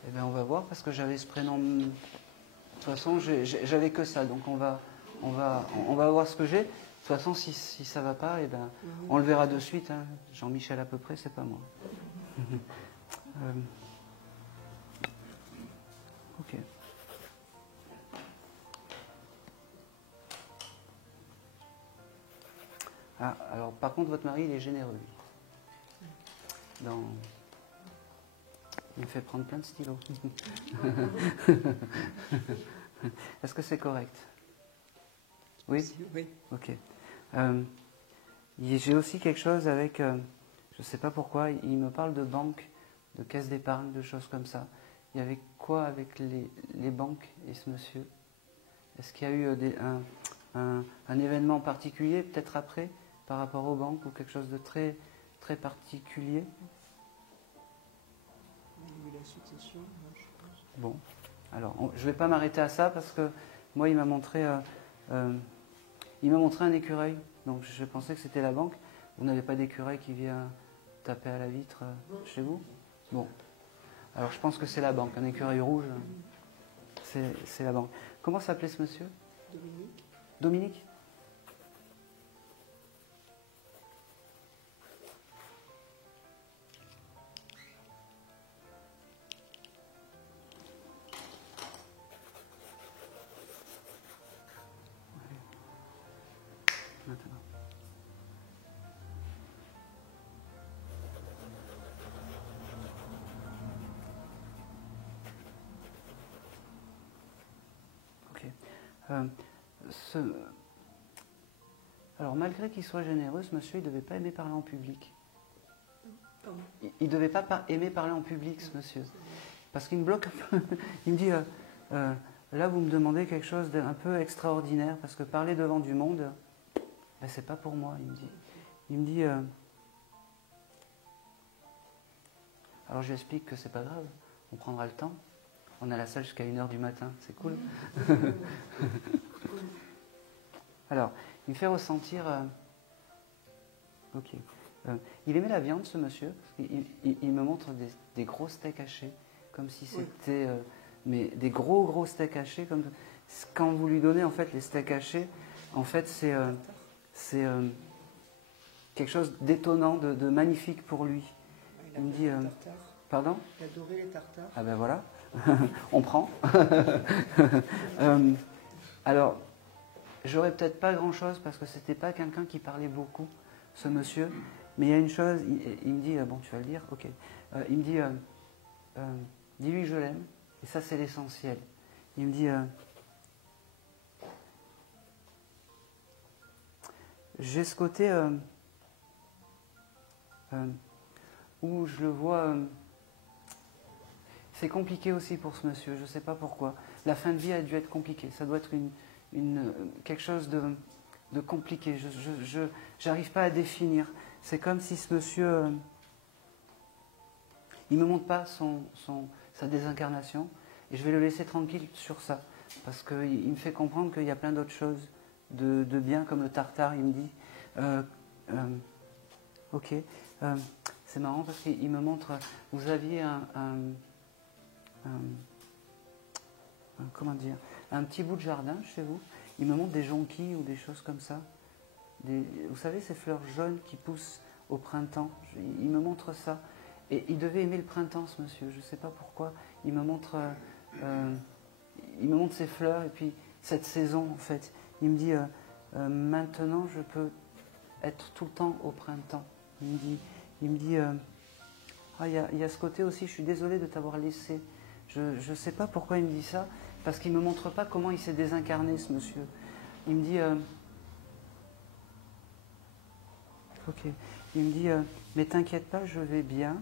Eh bien, on va voir, parce que j'avais ce prénom... De toute façon, j'avais que ça, donc on va voir ce que j'ai. De toute façon, si ça va pas, eh ben, on le verra de suite. Hein. Jean-Michel à peu près, c'est pas moi. Ok. Ah, alors par contre, votre mari, il est généreux. Il me fait prendre plein de stylos. Est-ce que c'est correct? Oui? Oui. Ok. J'ai aussi quelque chose avec, je ne sais pas pourquoi, il me parle de banque, de caisse d'épargne, de choses comme ça. Il y avait quoi avec les banques et ce monsieur? Est-ce qu'il y a eu un événement particulier, peut-être après, par rapport aux banques, ou quelque chose de très, très particulier? Il y a eu la succession, je pense. Bon, alors je ne vais pas m'arrêter à ça parce que moi il m'a montré un écureuil, donc je pensais que c'était la banque. Vous n'avez pas d'écureuil qui vient taper à la vitre chez vous? Bon, alors je pense que c'est la banque, un écureuil rouge, c'est la banque. Comment s'appelait ce monsieur? Dominique. Dominique? Maintenant. Ok. Alors malgré qu'il soit généreux, ce monsieur, il ne devait pas aimer parler en public. Il ne devait pas aimer parler en public, ce monsieur. Parce qu'il me bloque un peu. Il me dit, là vous me demandez quelque chose d'un peu extraordinaire, parce que parler devant du monde, ben, c'est pas pour moi, il me dit. Il me dit, alors je lui explique que c'est pas grave, on prendra le temps. On a la salle jusqu'à 1h du matin, c'est cool. Alors, il me fait ressentir... ok. Il aimait la viande, ce monsieur. Il me montre des gros steaks hachés, comme si c'était... mais des gros steaks hachés. Comme, quand vous lui donnez, en fait, les steaks hachés, en fait, c'est quelque chose d'étonnant, de magnifique pour lui. Il me dit... pardon? Il adorait les tartares. Ah ben voilà, on prend. Alors, j'aurais peut-être pas grand-chose parce que c'était pas quelqu'un qui parlait beaucoup, ce monsieur. Mais il y a une chose, il me dit, bon, tu vas le dire, ok. Il me dit, dis-lui que je l'aime, et ça c'est l'essentiel. Il me dit, j'ai ce côté où je le vois, c'est compliqué aussi pour ce monsieur, je ne sais pas pourquoi. La fin de vie a dû être compliquée, ça doit être quelque chose de compliqué, je n'arrive pas à définir. C'est comme si ce monsieur, il ne me montre pas sa désincarnation, et je vais le laisser tranquille sur ça, parce qu'il me fait comprendre qu'il y a plein d'autres choses de bien, comme le tartare, il me dit, ok, c'est marrant parce qu'il me montre, vous aviez comment dire, un petit bout de jardin chez vous, il me montre des jonquilles ou des choses comme ça, vous savez ces fleurs jaunes qui poussent au printemps, il me montre ça, et il devait aimer le printemps ce monsieur, je ne sais pas pourquoi, il me montre ces fleurs et puis cette saison en fait, il me dit maintenant je peux être tout le temps au printemps, il me dit il y a ce côté aussi, je suis désolé de t'avoir laissé. Je ne sais pas pourquoi il me dit ça, parce qu'il ne me montre pas comment il s'est désincarné, ce monsieur. Il me dit... ok. Il me dit, mais t'inquiète pas, je vais bien.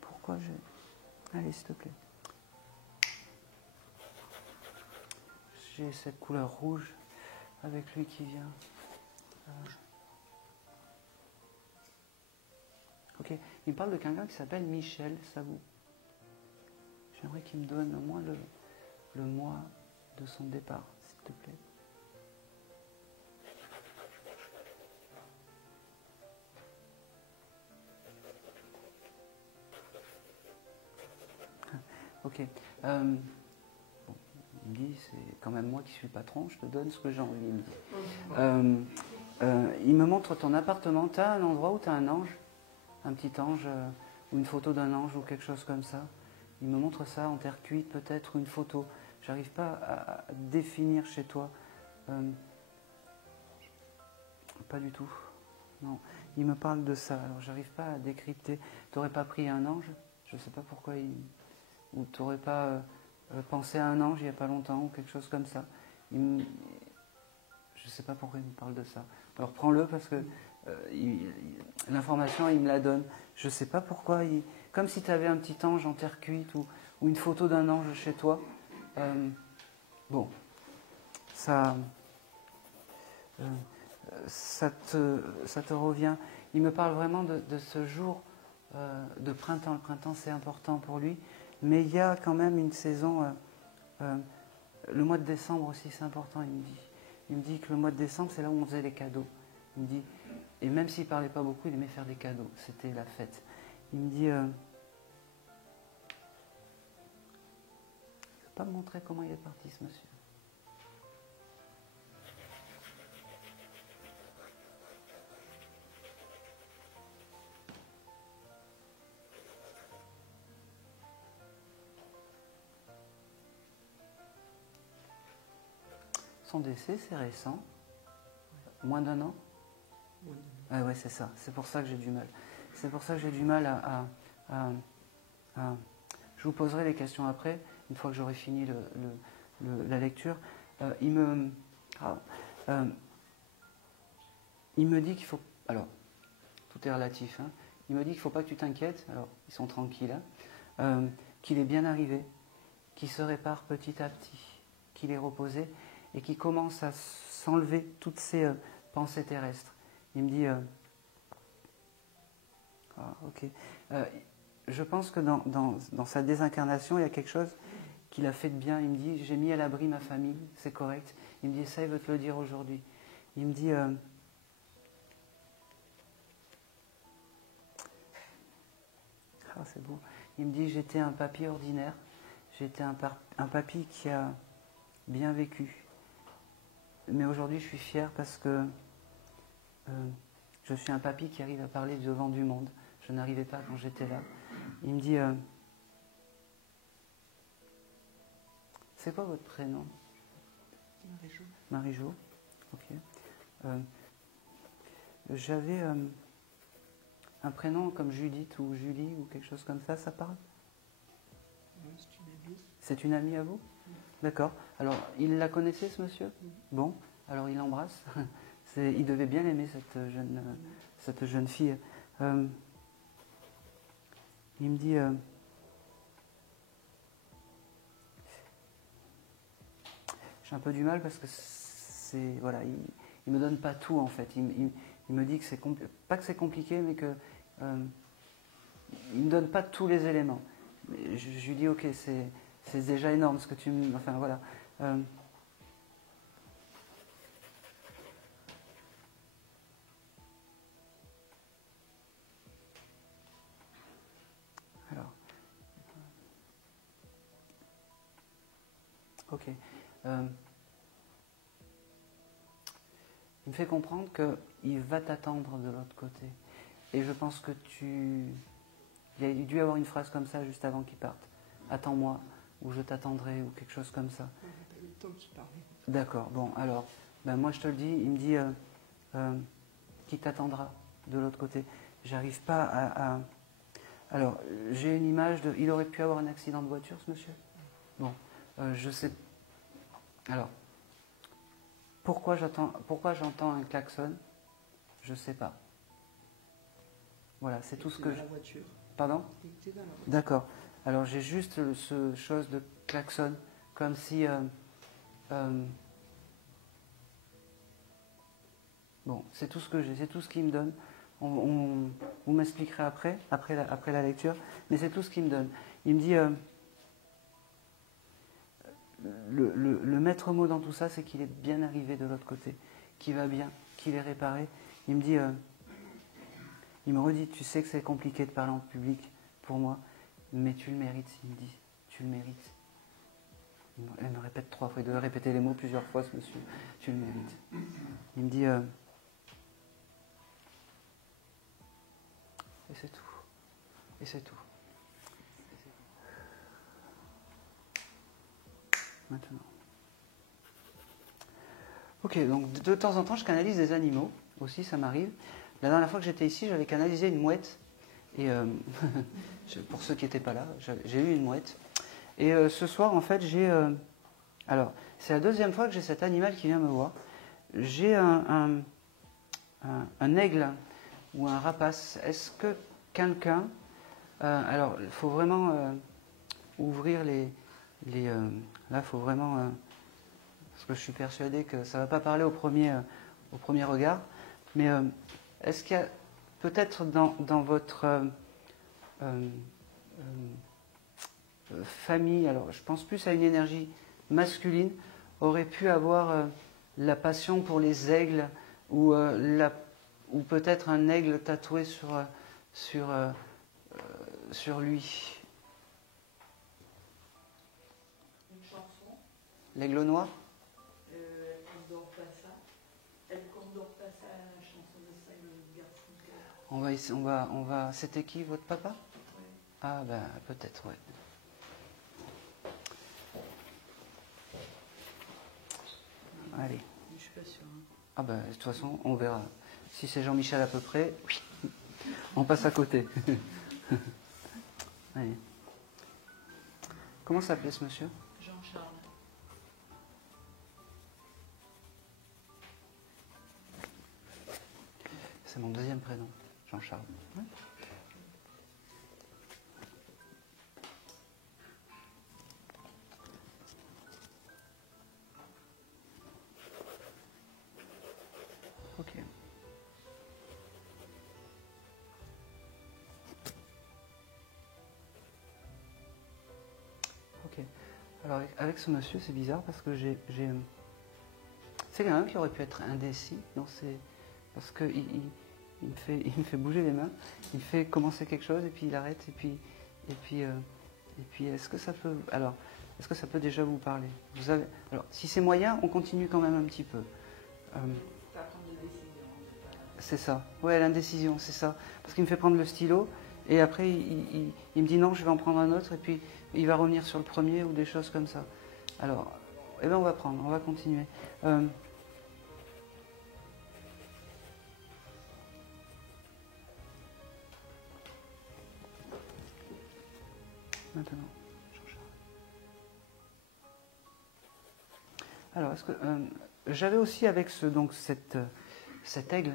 Pourquoi j'ai... Allez, s'il te plaît. J'ai cette couleur rouge avec lui qui vient. Ok, il me parle de quelqu'un qui s'appelle Michel, ça vous... J'aimerais qu'il me donne au moins le mois de son départ, s'il te plaît. Ok. Bon, il me dit, c'est quand même moi qui suis le patron, je te donne ce que j'ai envie, il me dit. Il me montre ton appartement, tu as un endroit où tu as un ange, un petit ange, ou une photo d'un ange, ou quelque chose comme ça. Il me montre ça en terre cuite, peut-être, ou une photo. J'arrive pas à définir chez toi. Pas du tout. Non. Il me parle de ça, alors j'arrive pas à décrypter. Tu n'aurais pas pris un ange? Je sais pas pourquoi ou tu n'aurais pas pensé à un ange il n'y a pas longtemps, ou quelque chose comme ça. Je ne sais pas pourquoi il me parle de ça. Alors prends-le parce que l'information, il me la donne. Je ne sais pas pourquoi. Comme si tu avais un petit ange en terre cuite ou une photo d'un ange chez toi. Bon, ça te revient. Il me parle vraiment de ce jour de printemps. Le printemps, c'est important pour lui. Mais il y a quand même une saison... le mois de décembre aussi, c'est important, il me dit. Il me dit que le mois de décembre, c'est là où on faisait les cadeaux. Il me dit... Et même s'il ne parlait pas beaucoup, il aimait faire des cadeaux. C'était la fête. Il me dit... il ne peut pas me montrer comment il est parti, ce monsieur. Son décès, c'est récent. Moins d'un an. Ah ouais, c'est ça. C'est pour ça que j'ai du mal. C'est pour ça que j'ai du mal à... Je vous poserai les questions après, une fois que j'aurai fini la lecture. Il me dit qu'il faut... Alors, tout est relatif. Hein. Il me dit qu'il ne faut pas que tu t'inquiètes. Alors, ils sont tranquilles. Hein. Qu'il est bien arrivé. Qu'il se répare petit à petit. Qu'il est reposé. Et qu'il commence à s'enlever toutes ces pensées terrestres. Il me dit... ok. Je pense que dans sa désincarnation, il y a quelque chose qu'il a fait de bien. Il me dit, j'ai mis à l'abri ma famille, c'est correct. Il me dit, ça, il veut te le dire aujourd'hui. Il me dit... c'est beau. Il me dit, j'étais un papy ordinaire. J'étais un papy qui a bien vécu. Mais aujourd'hui, je suis fier parce que je suis un papy qui arrive à parler devant du monde. Je n'arrivais pas quand j'étais là. Il me dit, c'est quoi votre prénom? Marie-Jo. Marie-Jo, ok. J'avais un prénom comme Judith ou Julie ou quelque chose comme ça parle? Oui, c'est une amie. C'est une amie à vous? D'accord. Alors, il la connaissait, ce monsieur? Bon, alors il l'embrasse. Il devait bien aimer cette jeune fille. Il me dit... j'ai un peu du mal parce que voilà, il me donne pas tout en fait. Il me dit que c'est pas que c'est compliqué, mais que il me donne pas tous les éléments. Mais je lui dis ok, c'est déjà énorme ce que tu me... Enfin voilà. Alors. Ok. Il me fait comprendre qu'il va t'attendre de l'autre côté. Et je pense que il y a dû y avoir une phrase comme ça juste avant qu'il parte. Attends-moi, ou je t'attendrai, ou quelque chose comme ça. On n'a pas eu le temps qu'il parlait. D'accord, bon, alors, ben moi je te le dis, il me dit qui t'attendra de l'autre côté. J'arrive pas à... Alors, j'ai une image de... Il aurait pu avoir un accident de voiture, ce monsieur? Bon, je sais... Alors, pourquoi j'entends un klaxon? Je sais pas. Voilà, c'est tout ce que Dans la voiture. Pardon? Il était dans la voiture. D'accord. Alors j'ai juste ce chose de klaxon, comme si... bon, c'est tout ce que j'ai, c'est tout ce qu'il me donne. Vous m'expliquerez après la lecture, mais c'est tout ce qu'il me donne. Il me dit... le maître mot dans tout ça, c'est qu'il est bien arrivé de l'autre côté, qu'il va bien, qu'il est réparé. Il me dit... il me redit, tu sais que c'est compliqué de parler en public pour moi, mais tu le mérites, il me dit, tu le mérites. Elle me répète 3 fois, il doit répéter les mots plusieurs fois, ce monsieur, tu le mérites. Il me dit, et c'est tout, et c'est tout. Maintenant. Ok, donc de temps en temps, je canalise des animaux, aussi, ça m'arrive. La dernière fois que j'étais ici, j'avais canalisé une mouette. Et pour ceux qui n'étaient pas là, j'ai eu une mouette. Et ce soir, en fait, j'ai... alors, c'est la deuxième fois que j'ai cet animal qui vient me voir. J'ai un aigle ou un rapace. Est-ce que quelqu'un... alors, il faut vraiment ouvrir les... là, il faut vraiment... parce que je suis persuadé que ça ne va pas parler au premier regard. Mais est-ce qu'il y a peut-être dans votre famille, alors je pense plus à une énergie masculine, aurait pu avoir la passion pour les aigles ou peut-être un aigle tatoué sur lui. Une chanson. L'aigle noir? Elle condore pas ça. Elle condore pas ça, la chanson de ça, le garçon. On va. C'était qui, votre papa? Ouais. Ah ben peut-être, ouais. Allez. Je suis pas sûre. Hein. Ah ben de toute façon, on verra. Si c'est Jean-Michel à peu près, on passe à côté. Allez. Comment s'appelait ce monsieur? Jean-Charles. C'est mon deuxième prénom, Jean-Charles. Ouais. Ok. Ok. Alors avec ce monsieur, c'est bizarre parce que c'est quelqu'un qui aurait pu être indécis dans ses... Parce que il me fait bouger les mains, il fait commencer quelque chose et puis il arrête et puis est-ce que ça peut... Alors, est-ce que ça peut déjà vous parler? Vous avez... Alors, si c'est moyen, on continue quand même un petit peu. Pas prendre de décision. C'est ça. Ouais, l'indécision, c'est ça. Parce qu'il me fait prendre le stylo et après il me dit non, je vais en prendre un autre et puis il va revenir sur le premier ou des choses comme ça. Alors, eh bien on va continuer. maintenant. Alors, est-ce que j'avais aussi avec cet aigle.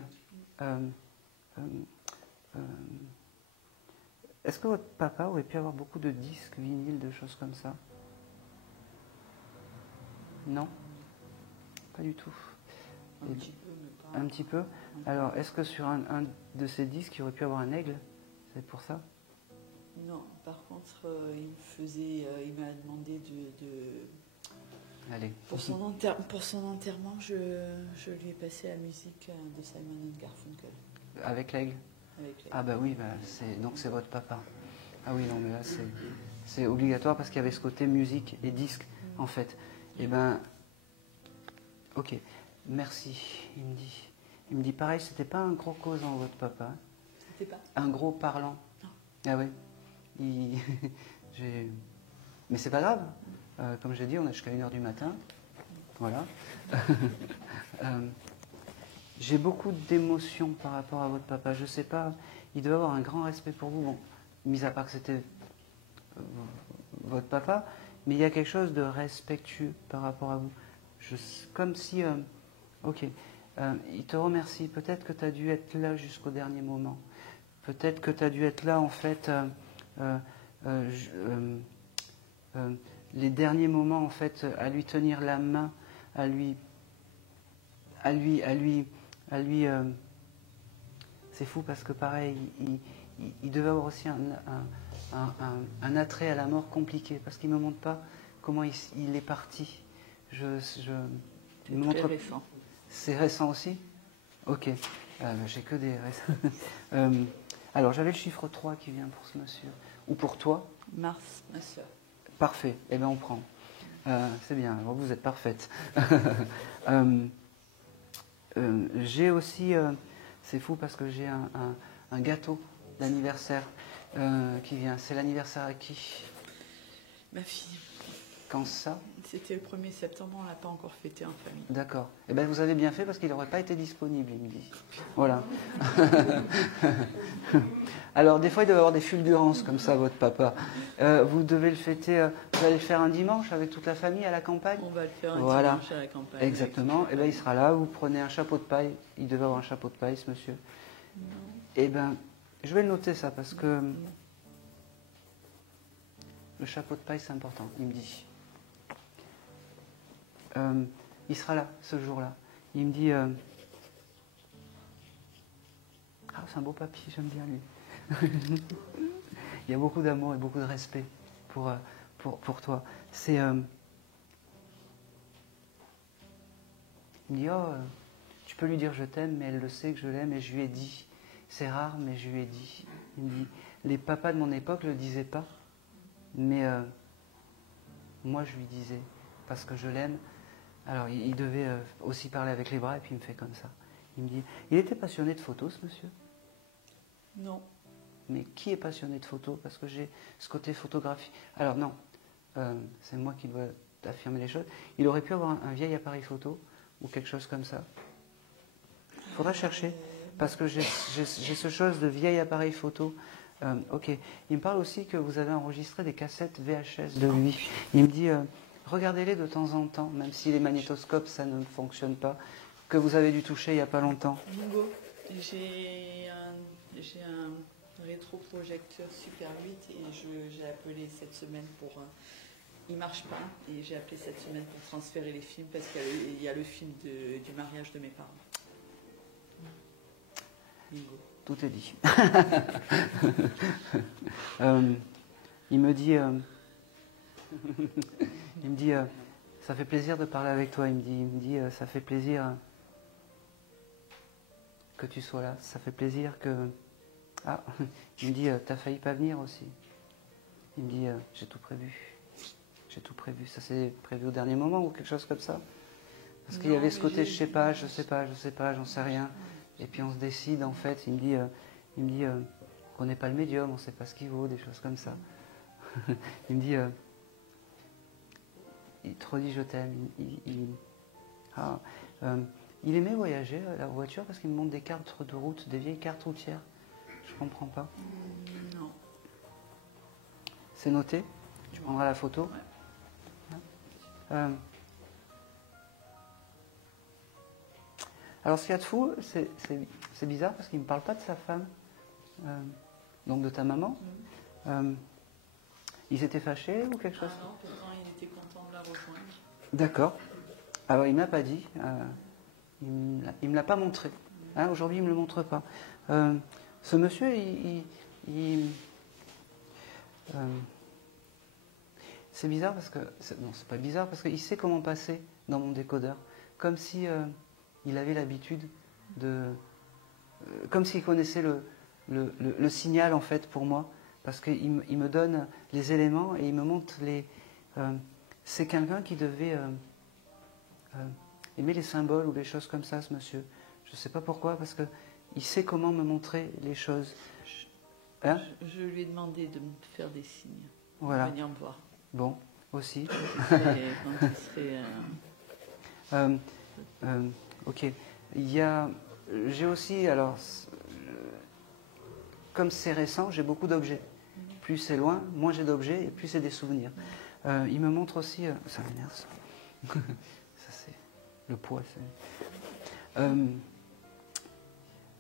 Est-ce que votre papa aurait pu avoir beaucoup de disques, vinyles, de choses comme ça? Non? Pas du tout. Un petit peu, mais pas. Un petit peu. Alors, est-ce que sur un de ces disques, il aurait pu avoir un aigle? C'est pour ça? Non, par contre, il m'a demandé Allez. pour son enterrement, je lui ai passé la musique de Simon & Garfunkel. Avec l'aigle? Avec les... Ah bah oui, donc c'est votre papa. Ah oui, non, mais là, c'est obligatoire parce qu'il y avait ce côté musique et disque, en fait. Eh ben, ok, merci, il me dit pareil, c'était pas un gros causant, votre papa. Hein. C'était pas Un gros parlant. Non. Ah oui. Mais c'est pas grave. Comme j'ai dit, on est jusqu'à 1h du matin. Voilà. J'ai beaucoup d'émotions par rapport à votre papa. Je sais pas, il doit avoir un grand respect pour vous. Bon, mis à part que c'était votre papa, mais il y a quelque chose de respectueux par rapport à vous. Comme si... ok. Il te remercie. Peut-être que tu as dû être là jusqu'au dernier moment. Peut-être que tu as dû être là, en fait, les derniers moments, en fait, à lui tenir la main, à lui c'est fou parce que pareil, il devait avoir aussi un attrait à la mort compliqué, parce qu'il ne me montre pas comment il est parti. C'est très récent. C'est récent aussi? Ok. J'ai que des récents. Alors, j'avais le chiffre 3 qui vient pour ce monsieur. Ou pour toi? Mars, ma soeur. Parfait. Eh bien, on prend. C'est bien. Alors, vous êtes parfaite. J'ai aussi... c'est fou parce que j'ai un gâteau d'anniversaire qui vient. C'est l'anniversaire à qui? Ma fille. Quand ça? C'était le 1er septembre, on ne l'a pas encore fêté en famille. D'accord. Eh bien, vous avez bien fait parce qu'il n'aurait pas été disponible, il me dit. Voilà. Alors, des fois, il doit y avoir des fulgurances comme ça, votre papa. Vous devez le fêter, vous allez le faire un dimanche avec toute la famille à la campagne? On va le faire un voilà. dimanche à la campagne. Exactement. Eh bien, il sera là, vous prenez un chapeau de paille. Il devait avoir un chapeau de paille, ce monsieur. Non. Eh bien, je vais le noter ça parce que le chapeau de paille, c'est important, il me dit. Il sera là, ce jour-là. Il me dit... Ah, c'est un beau papy, j'aime bien lui. Il y a beaucoup d'amour et beaucoup de respect pour toi. C'est... Il me dit, oh, tu peux lui dire je t'aime, mais elle le sait que je l'aime et je lui ai dit. C'est rare, mais je lui ai dit. Il me dit, les papas de mon époque ne le disaient pas, mais moi je lui disais, parce que je l'aime. Alors, il devait aussi parler avec les bras, et puis il me fait comme ça. Il me dit, il était passionné de photos, ce monsieur? Non. Mais qui est passionné de photos? Parce que j'ai ce côté photographie. Alors non, c'est moi qui dois affirmer les choses. Il aurait pu avoir un vieil appareil photo, ou quelque chose comme ça. Il faudra chercher, parce que j'ai ce chose de vieil appareil photo. Ok. Il me parle aussi que vous avez enregistré des cassettes VHS de lui. Il me dit... regardez-les de temps en temps, même si les magnétoscopes, ça ne fonctionne pas, que vous avez dû toucher il n'y a pas longtemps. Bingo, j'ai un rétroprojecteur Super 8 et j'ai appelé cette semaine pour... il ne marche pas et j'ai appelé cette semaine pour transférer les films parce qu'il y a le film du mariage de mes parents. Bingo. Tout est dit. Il me dit... il me dit, ça fait plaisir de parler avec toi. Il me dit, ça fait plaisir que tu sois là. Ça fait plaisir que... Ah, il me dit, t'as failli pas venir aussi. Il me dit, j'ai tout prévu. J'ai tout prévu. Ça s'est prévu au dernier moment ou quelque chose comme ça? Parce qu'il y avait ce côté, je sais pas, j'en sais rien. Et puis on se décide en fait. Il me dit qu'on n'est pas le médium, on ne sait pas ce qu'il vaut, des choses comme ça. Il me dit... il te redit je t'aime. Il aimait voyager à la voiture parce qu'il me montre des cartes de route, des vieilles cartes routières. Je comprends pas. Non. C'est noté? Tu prendras la photo? Ouais. Alors, ce qu'il y a de fou, c'est bizarre parce qu'il ne me parle pas de sa femme, donc de ta maman. Ils étaient fâchés ou quelque chose? Ah non, pourtant il était content de la rejoindre. D'accord. Alors, il ne me l'a pas dit. Il ne me l'a pas montré. Hein, aujourd'hui, il ne me le montre pas. Ce monsieur, c'est bizarre parce que... Non, c'est pas bizarre parce qu'il sait comment passer dans mon décodeur. Comme si il avait l'habitude de... comme s'il connaissait le signal, en fait, pour moi. Parce qu'il me donne les éléments et il me montre les... c'est quelqu'un qui devait aimer les symboles ou les choses comme ça, ce monsieur. Je ne sais pas pourquoi, parce qu'il sait comment me montrer les choses. Hein? Je lui ai demandé de me faire des signes. Voilà. Venir me voir. Bon, aussi. Quand il serait, Ok. J'ai aussi, alors, comme c'est récent, j'ai beaucoup d'objets. Plus c'est loin, moins j'ai d'objets et plus c'est des souvenirs. Il me montre aussi... ça m'énerve, ça. Ça, c'est... Le poids, c'est...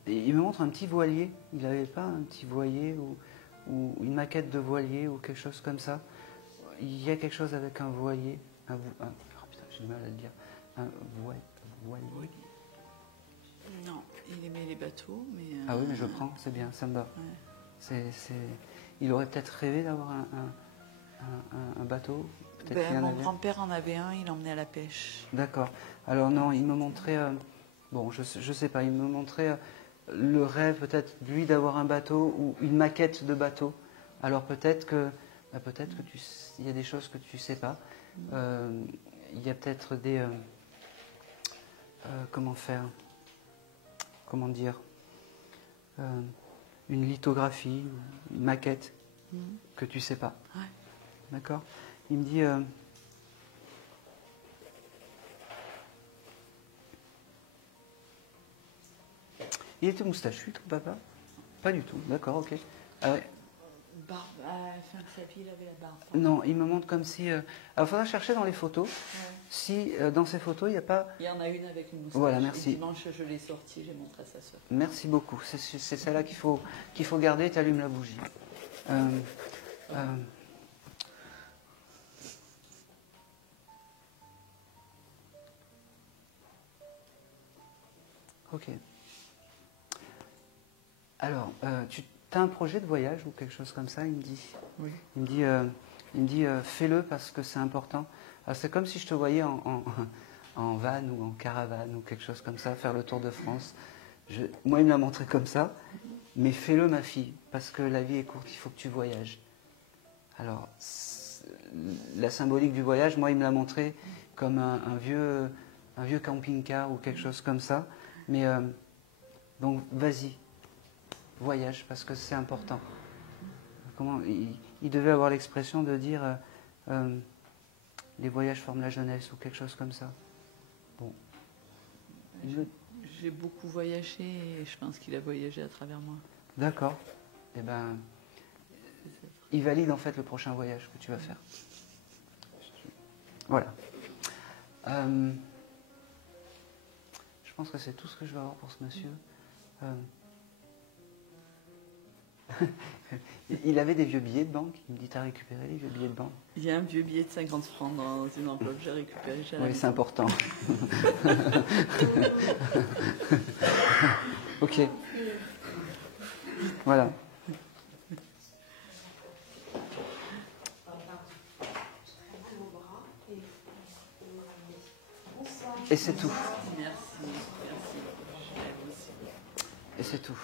il me montre un petit voilier. Il n'avait pas un petit voilier ou une maquette de voilier ou quelque chose comme ça. Il y a quelque chose avec un voilier. Oh putain, j'ai du mal à le dire. Un voilier. Non, il aimait les bateaux, mais... Ah oui, mais je prends, c'est bien, ça me va. Ouais. Il aurait peut-être rêvé d'avoir un bateau. Mon grand-père en avait un, il l'emmenait à la pêche. D'accord. Alors non, il me montrait... bon, je sais pas, il me montrait le rêve peut-être, lui, d'avoir un bateau ou une maquette de bateau. Alors peut-être que il y a des choses que tu sais pas. Il y a peut-être des... comment faire? Comment dire? Une lithographie, une maquette que tu sais pas. Ouais. D'accord? Il me dit... il était moustachu, ton papa? Pas du tout, d'accord, ok. Ah ouais. Barbe, à la fin de sa vie, il avait la barbe. Non, il me montre comme si... alors, il faudra chercher dans les photos. Ouais. Si dans ces photos, il n'y a pas... Il y en a une avec une moustache. Voilà, merci. Et dimanche, je l'ai sortie, j'ai montré à sa soeur. Merci beaucoup. C'est celle-là qu'il faut garder. Tu allumes la bougie. Ok. Alors, tu as un projet de voyage ou quelque chose comme ça, il me dit. Oui. Il me dit fais-le parce que c'est important. Alors, c'est comme si je te voyais en van ou en caravane ou quelque chose comme ça, faire le tour de France. Moi, il me l'a montré comme ça. Mais fais-le, ma fille, parce que la vie est courte, il faut que tu voyages. Alors, la symbolique du voyage, moi, il me l'a montré comme un vieux camping-car ou quelque chose comme ça. Mais donc, vas-y, voyage, parce que c'est important. Il devait avoir l'expression de dire les voyages forment la jeunesse ou quelque chose comme ça. Bon. J'ai beaucoup voyagé et je pense qu'il a voyagé à travers moi. D'accord. Eh ben, il valide en fait le prochain voyage que tu vas faire. Voilà. Je pense que c'est tout ce que je vais avoir pour ce monsieur. Il avait des vieux billets de banque. Il me dit, t'as récupéré les vieux billets de banque? Il y a un vieux billet de 50 francs dans une enveloppe que j'ai récupéré. Oui, c'est important. Ok. Voilà. Et c'est tout. Merci. Et c'est tout.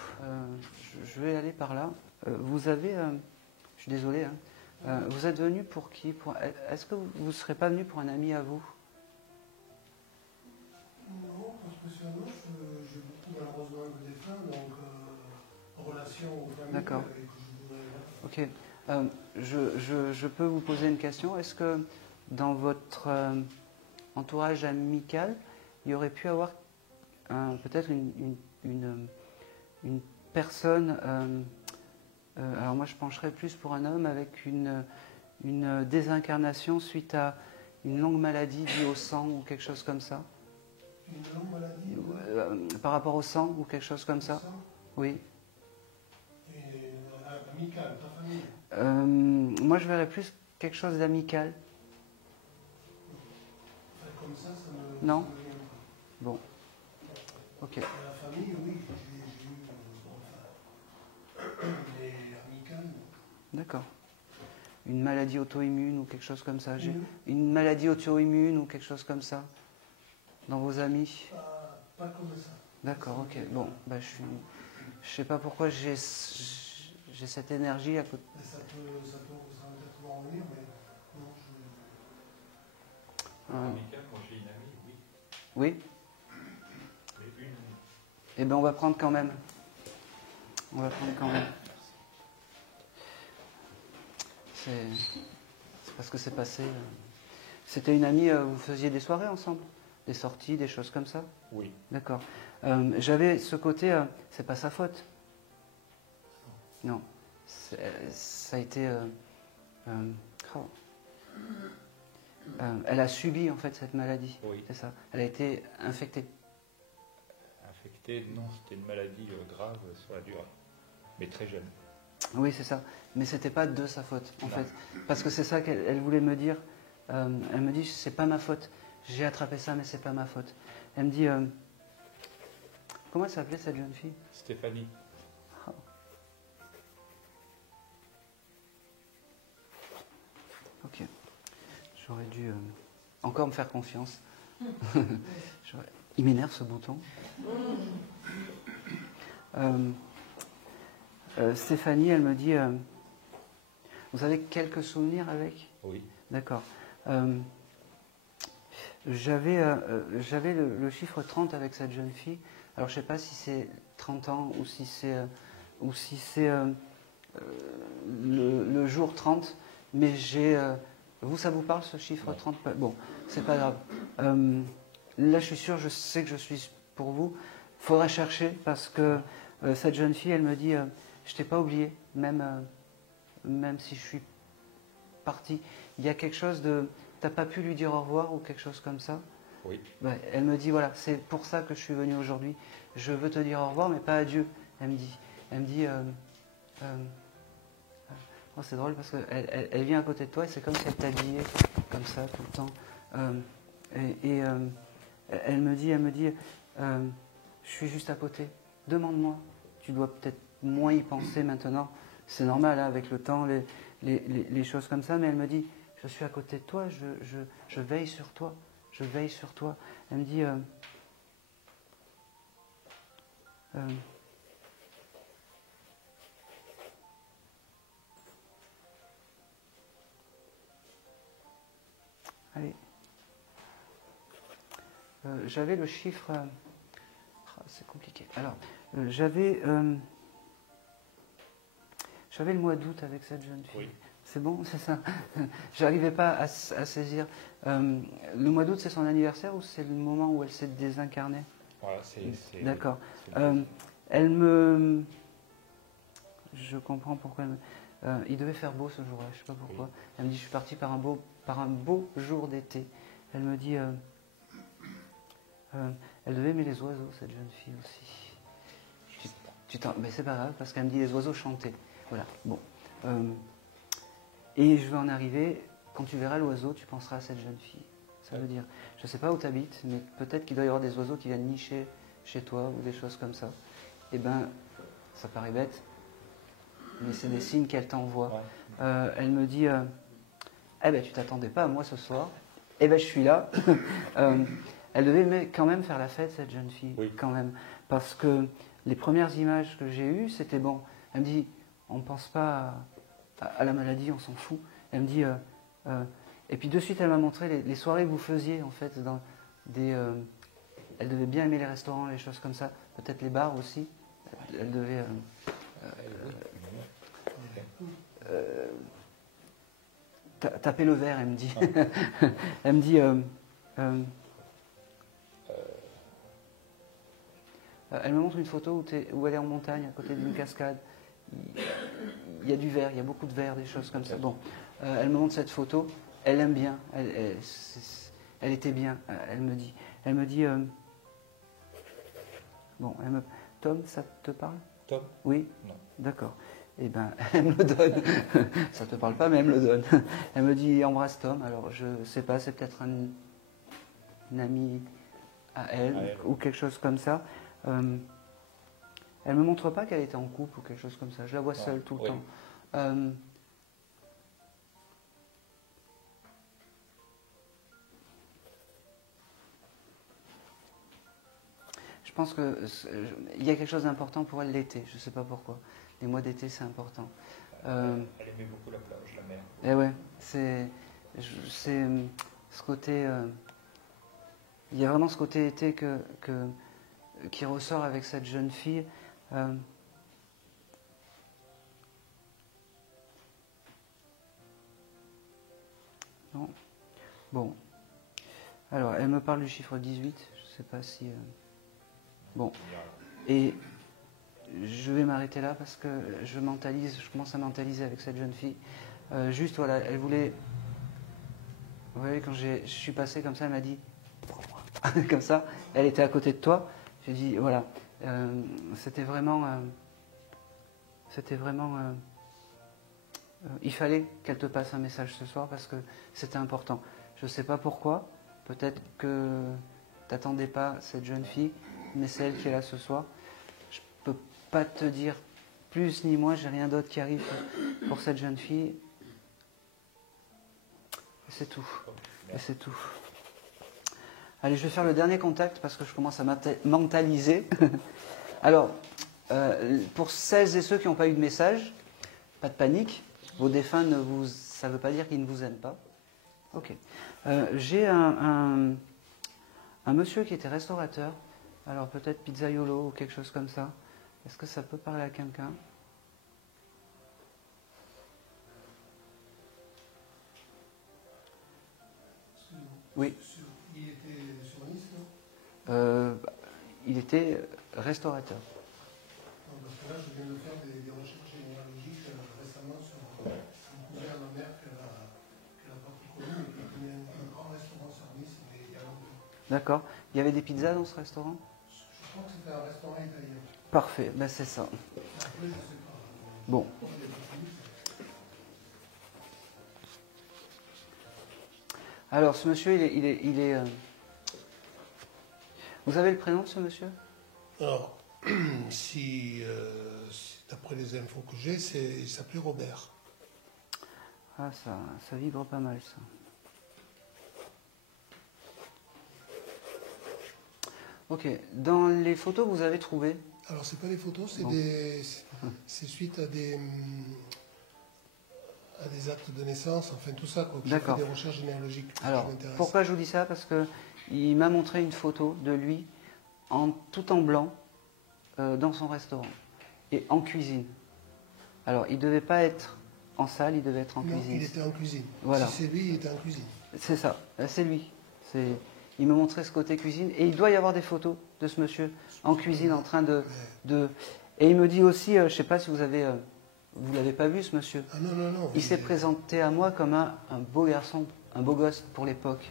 Je vais aller par là. Vous avez... je suis désolé. Hein, vous êtes venu pour qui? Est-ce que vous ne serez pas venu pour un ami à vous? Non, pas spécialement. J'ai beaucoup malheureusement avec des femmes, donc en relation aux familles. D'accord. Je voudrais... Ok. Je peux vous poser une question. Est-ce que dans votre entourage amical, il y aurait pu avoir peut-être une personne Alors moi je pencherais plus pour un homme avec une désincarnation suite à une longue maladie due au sang ou quelque chose comme ça. Une longue maladie Par rapport au sang ou quelque chose comme ça. Oui. Et amicale, ta famille. Moi je verrais plus quelque chose d'amical. Enfin, comme ça me... Non. ça me vient pas. Bon. Ok. La famille, oui, j'ai eu... enfin, mais amicale, non. D'accord. Une maladie auto-immune ou quelque chose comme ça. Une- Une maladie auto-immune ou quelque chose comme ça. Dans vos amis. Pas comme ça. D'accord, ok. Bon, bah, je sais pas pourquoi j'ai cette énergie à côté. Ça peut peut-être en venir, mais non, Amical, moi j'ai une amie, oui. Oui. Mais une. Eh bien, on va prendre quand même. On va prendre quand même. C'est parce que c'est passé. C'était une amie, vous faisiez des soirées ensemble? Des sorties, des choses comme ça? Oui. D'accord. J'avais ce côté, c'est pas sa faute. Non. Ça a été. Oh. Elle a subi en fait cette maladie. Oui. C'est ça. Elle a été infectée. Infectée, non, c'était une maladie grave sur la durée. Mais très jeune. Oui, c'est ça. Mais c'était pas de sa faute, en Non. fait. Parce que c'est ça qu'elle voulait me dire. Elle me dit, c'est pas ma faute. J'ai attrapé ça, mais c'est pas ma faute. Elle me dit, comment elle s'appelait cette jeune fille? Stéphanie. Oh. Ok. J'aurais dû encore me faire confiance. Il m'énerve ce bouton. Stéphanie, elle me dit, vous avez quelques souvenirs avec? Oui. D'accord. J'avais le chiffre 30 avec cette jeune fille. Alors je ne sais pas si c'est 30 ans ou si c'est le jour 30, mais vous, ça vous parle ce chiffre 30? Bon, c'est pas grave. Là, je suis sûr, je sais que je suis pour vous. Il faudra chercher parce que cette jeune fille, elle me dit, je t'ai pas oublié, même si je suis partie. Il y a quelque chose de... T'as pas pu lui dire au revoir ou quelque chose comme ça? Oui. Ouais, elle me dit, voilà, c'est pour ça que je suis venue aujourd'hui. Je veux te dire au revoir, mais pas adieu. Elle me dit, oh, c'est drôle parce qu'elle elle vient à côté de toi et c'est comme si elle t'habillait comme ça tout le temps. Elle me dit, je suis juste à côté. Demande-moi. Tu dois peut-être moins y penser maintenant. C'est normal, hein, avec le temps, les choses comme ça. Mais elle me dit, je suis à côté de toi, je veille sur toi. Je veille sur toi. Elle me dit, allez. J'avais le chiffre... c'est compliqué. Alors, j'avais le mois d'août avec cette jeune fille. Oui. C'est bon, c'est ça. J'arrivais pas à saisir. Le mois d'août, c'est son anniversaire ou c'est le moment où elle s'est désincarnée? Voilà, c'est. D'accord. c'est- Elle me... Je comprends pourquoi elle me... il devait faire beau ce jour-là, je sais pas pourquoi. Oui. Elle me dit, je suis partie par un beau jour d'été. Elle me dit... elle devait aimer les oiseaux, cette jeune fille aussi. Mais c'est pas grave, parce qu'elle me dit les oiseaux chantaient. Voilà, bon. Et je vais en arriver, quand tu verras l'oiseau, tu penseras à cette jeune fille. Ça veut dire, je ne sais pas où tu habites, mais peut-être qu'il doit y avoir des oiseaux qui viennent nicher chez toi ou des choses comme ça. Eh bien, ça paraît bête, mais c'est des signes qu'elle t'envoie. Ouais. Elle me dit, eh ben tu t'attendais pas à moi ce soir. Eh ben je suis là. Elle devait quand même faire la fête, cette jeune fille, Oui. quand même. Parce que les premières images que j'ai eues, c'était bon. Elle me dit, on ne pense pas à la maladie, on s'en fout. Elle me dit, et puis de suite, elle m'a montré les soirées que vous faisiez, en fait, dans des... elle devait bien aimer les restaurants, les choses comme ça. Peut-être les bars aussi. Elle devait... taper le verre, elle me dit. Elle me dit... elle me montre une photo où elle est en montagne, à côté d'une cascade. il y a du vert, il y a beaucoup de vert, des choses comme ça. Bon, elle me montre cette photo, elle aime bien, elle était bien, elle me dit. Bon, Tom, ça te parle? Tom? Oui? Non. D'accord. Eh bien, elle me le donne. Ça ne te parle pas, mais elle me le donne. Elle me dit embrasse Tom. Alors, je ne sais pas, c'est peut-être un ami à elle, ou quelque chose comme ça. Elle ne me montre pas qu'elle était en couple ou quelque chose comme ça. Je la vois seule tout le temps. Je pense qu'il y a quelque chose d'important pour elle l'été. Je ne sais pas pourquoi. Les mois d'été, c'est important. Elle aimait beaucoup la plage, la mer. Et ouais, c'est ce côté. Il y a vraiment ce côté été qui ressort avec cette jeune fille. Non. Bon. Alors, elle me parle du chiffre 18. Je ne sais pas si. Bon. Et je vais m'arrêter là parce que je commence à mentaliser avec cette jeune fille. Juste, voilà, elle voulait. Vous voyez, quand je suis passé comme ça, elle m'a dit prends-moi. Comme ça, elle était à côté de toi. J'ai dit voilà, c'était vraiment. Il fallait qu'elle te passe un message ce soir parce que c'était important. Je ne sais pas pourquoi. Peut-être que tu n'attendais pas cette jeune fille, mais c'est elle qui est là ce soir. Je ne peux pas te dire plus ni moins, j'ai rien d'autre qui arrive pour cette jeune fille. Et c'est tout. Et c'est tout. Allez, je vais faire le dernier contact parce que je commence à mentaliser. Alors, pour celles et ceux qui n'ont pas eu de message, pas de panique. Vos défunts, ça ne veut pas dire qu'ils ne vous aiment pas. Ok. J'ai un monsieur qui était restaurateur. Alors peut-être pizzaiolo ou quelque chose comme ça. Est-ce que ça peut parler à quelqu'un? Oui. Il était sur Nice, non? Il était restaurateur. Non, parce que là, je viens de faire des recherches généalogiques récemment sur un cousin à ma mère qu'elle a pas trop connu, mais qui tenait un grand restaurant sur Nice, mais il y a longtemps. D'accord. Il y avait des pizzas dans ce restaurant? Je crois que c'était un restaurant italien. Parfait, ben c'est ça. Après, je ne sais pas. Bon. Alors, ce monsieur, il est Vous avez le prénom de ce monsieur? Alors, si d'après les infos que j'ai, il s'appelait Robert. Ah, ça vibre pas mal, ça. Ok. Dans les photos que vous avez trouvées? Alors, c'est pas des photos, c'est Bon. c'est suite à des actes de naissance, enfin tout ça, quoi. J'ai fait des recherches généalogiques. Alors, pourquoi je vous dis ça? Parce que il m'a montré une photo de lui tout en blanc dans son restaurant et en cuisine. Alors, il ne devait pas être en salle, il devait être en cuisine. Il était en cuisine. Voilà. Si c'est lui, il était en cuisine. C'est ça, c'est lui. Il me montrait ce côté cuisine et il doit y avoir des photos de ce monsieur en cuisine en train de... Et il me dit aussi, je ne sais pas si vous l'avez pas vu ce monsieur. Ah non, non, non. Il s'est présenté à moi comme un beau garçon, un beau gosse pour l'époque.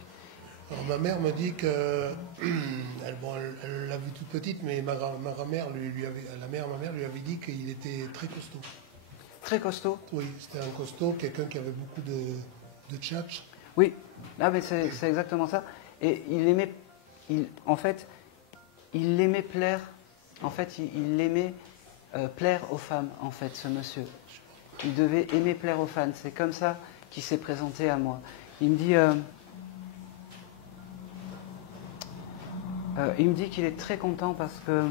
Alors, ma mère me dit que elle l'a vu toute petite, mais ma grand-mère ma mère lui avait dit qu'il était très costaud. Très costaud? Oui, c'était un costaud, quelqu'un qui avait beaucoup de tchatch. Oui, ah, mais c'est exactement ça. Et il aimait plaire. En fait, il aimait plaire aux femmes, en fait, ce monsieur. Il devait aimer plaire aux fans. C'est comme ça qu'il s'est présenté à moi. Il me dit qu'il est très content parce que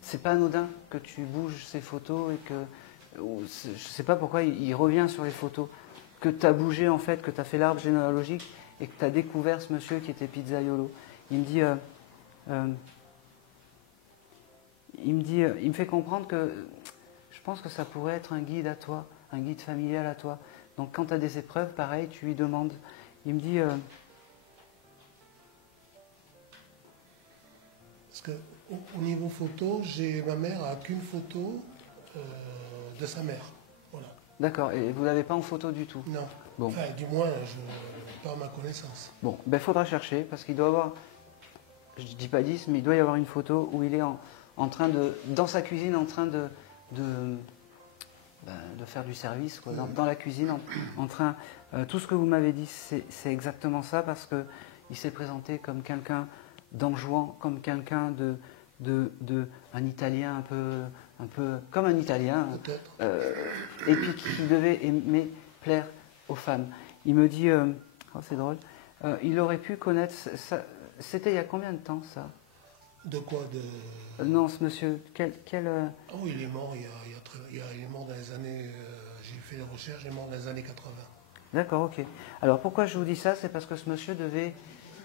c'est pas anodin que tu bouges ces photos et que je sais pas pourquoi il revient sur les photos que tu as bougé en fait, que tu as fait l'arbre généalogique et que tu as découvert ce monsieur qui était pizzaiolo. Il me fait comprendre que je pense que ça pourrait être un guide à toi, un guide familial à toi. Donc quand tu as des épreuves, pareil, tu lui demandes. Il me dit Parce que au niveau photo, ma mère a qu'une photo de sa mère. Voilà. D'accord, et vous l'avez pas en photo du tout? Non. Bon. Enfin, du moins, pas à ma connaissance. Bon, ben faudra chercher, parce qu'il doit avoir, je dis pas 10, mais il doit y avoir une photo où il est en train de, dans sa cuisine, en train de faire du service, quoi, dans la cuisine, en train, tout ce que vous m'avez dit, c'est exactement ça, parce que il s'est présenté comme quelqu'un d'enjouant, comme quelqu'un un Italien un peu comme un Italien, Peut-être. et puis qui devait aimer plaire aux femmes. Il me dit, oh, c'est drôle, il aurait pu connaître, ça, c'était il y a combien de temps ça? De quoi Non, ce monsieur, Oh, il est mort il est mort dans les années... j'ai fait des recherches, il est mort dans les années 80. D'accord, ok. Alors pourquoi je vous dis ça? C'est parce que ce monsieur devait...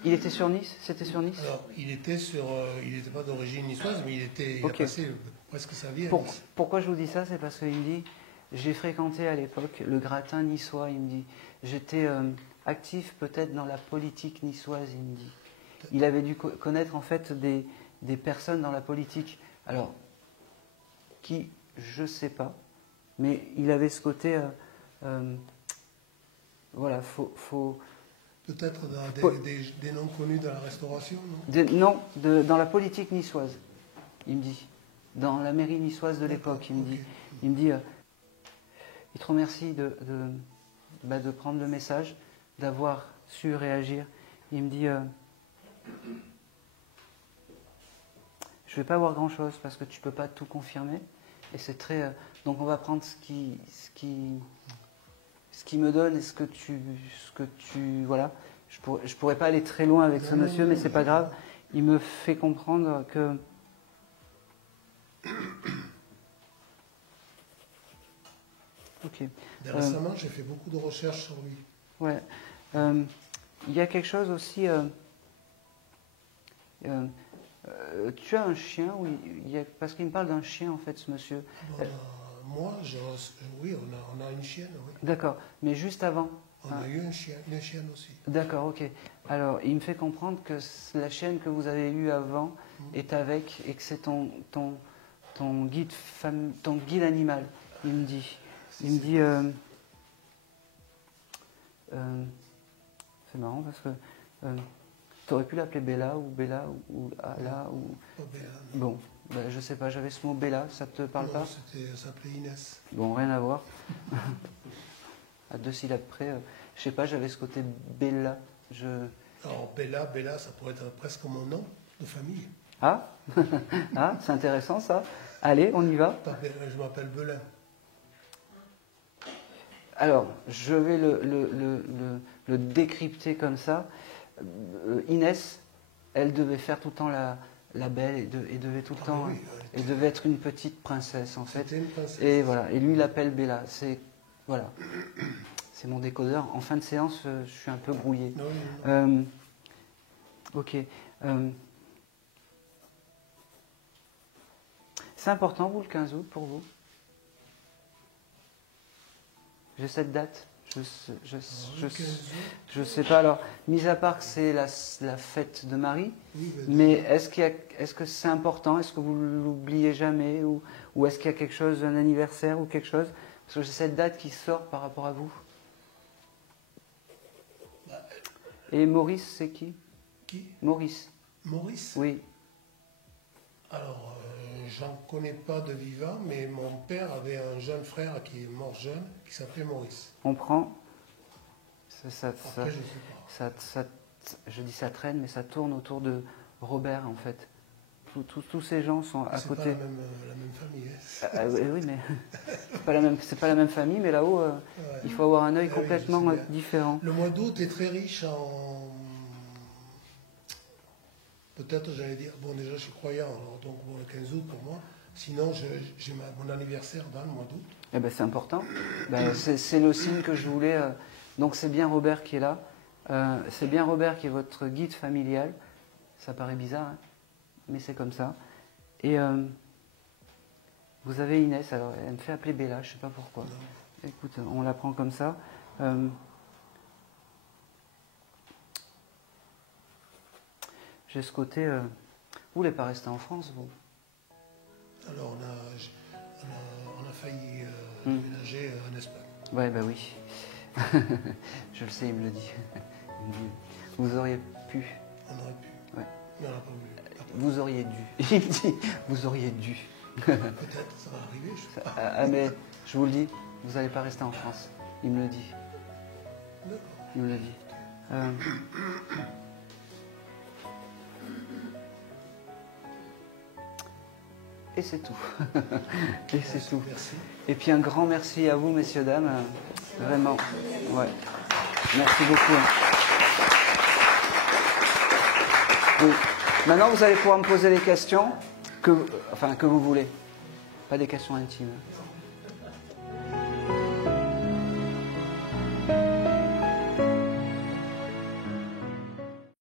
Il était sur Nice? C'était sur Nice? Alors, il n'était pas d'origine niçoise, mais il a passé presque sa vie à Nice. Pourquoi je vous dis ça? C'est parce qu'il me dit, j'ai fréquenté à l'époque le gratin niçois, il me dit. J'étais actif peut-être dans la politique niçoise, il me dit. Il avait dû connaître en fait des personnes dans la politique. Alors, qui, je ne sais pas, mais il avait ce côté... voilà, faut Peut-être des noms connus de la restauration, non? Non, dans la politique niçoise, il me dit. Dans la mairie niçoise de l'époque, il me dit. Il me dit, il te remercie de prendre le message, d'avoir su réagir. Il me dit, je ne vais pas avoir grand-chose parce que tu ne peux pas tout confirmer. Et c'est très... donc on va prendre ce qui me donne et ce que tu voilà. Je pourrais pas aller très loin avec ce monsieur, mais c'est pas grave. Il me fait comprendre que ok. Récemment, j'ai fait beaucoup de recherches sur lui. Ouais. Il y a quelque chose aussi. Tu as un chien, oui. Parce qu'il me parle d'un chien en fait, ce monsieur. Moi, oui, on a une chienne, oui. D'accord, mais juste avant. On a eu une chienne aussi. D'accord, ok. Alors, il me fait comprendre que la chienne que vous avez eue avant est avec et que c'est ton guide animal. Il me dit. C'est marrant parce que tu aurais pu l'appeler Bella ou Ala ou. Pas Bella, non. Bon, ben, je sais pas. J'avais ce mot Bella. Ça te parle pas? Ça s'appelait Inès. Bon, rien à voir. À 2 syllabes près, je sais pas, j'avais ce côté Bella. Alors Bella, ça pourrait être presque mon nom de famille. Ah, ah, c'est intéressant ça. Allez, on y va. Je m'appelle Belin. Alors, je vais le décrypter comme ça. Inès, elle devait faire tout le temps la belle et devait tout le temps, et devait être une petite princesse en fait. C'était une princesse. Et voilà. Et lui, il l'appelle Bella. Voilà. C'est mon décodeur. En fin de séance, je suis un peu brouillé. Non. Ok. C'est important, vous, le 15 août, pour vous? J'ai cette date. Je sais pas. Alors, mis à part que c'est la fête de Marie, Oui, mais est-ce que c'est important? Est-ce que vous l'oubliez jamais? Ou est-ce qu'il y a quelque chose, un anniversaire ou quelque chose? Parce que j'ai cette date qui sort par rapport à vous. Et Maurice, c'est qui? Qui? Maurice. Maurice? Oui. Alors, j'en connais pas de vivant, mais mon père avait un jeune frère qui est mort jeune, qui s'appelait Maurice. On prend. Après, je sais pas. Je dis ça traîne, mais ça tourne autour de Robert, en fait. Tous ces gens sont à côté. C'est pas la même famille. Hein. Oui, mais c'est pas la même famille, mais là-haut, il faut avoir un œil complètement différent. Le mois d'août est très riche en... Peut-être, j'allais dire, bon, déjà, je suis croyant, alors, donc bon, le 15 août pour moi. Sinon, j'ai mon anniversaire dans le mois d'août. Eh ben, c'est important. Ben, c'est le signe que je voulais. Donc, c'est bien Robert qui est là. C'est bien Robert qui est votre guide familial. Ça paraît bizarre, hein, mais c'est comme ça. Et vous avez Inès, alors elle me fait appeler Bella, je ne sais pas pourquoi. Non. Écoute, on la prend comme ça. J'ai ce côté... Vous voulez pas rester en France, vous? Alors on a failli déménager en Espagne. Ouais, bah oui. Je le sais, il me le dit. Il me dit, vous auriez pu. On aurait pu, Ouais. mais on n'a pas voulu. Vous auriez dû. Il me dit, vous auriez dû. Peut-être, ça va arriver, je sais pas. Ah, mais je vous le dis, vous n'allez pas rester en France. Il me le dit. D'accord. Il me le dit. Et c'est tout. Et c'est tout. Merci. Et puis un grand merci à vous, messieurs, dames. Vraiment. Ouais. Merci beaucoup. Oui. Maintenant, vous allez pouvoir me poser les questions que vous voulez. Pas des questions intimes.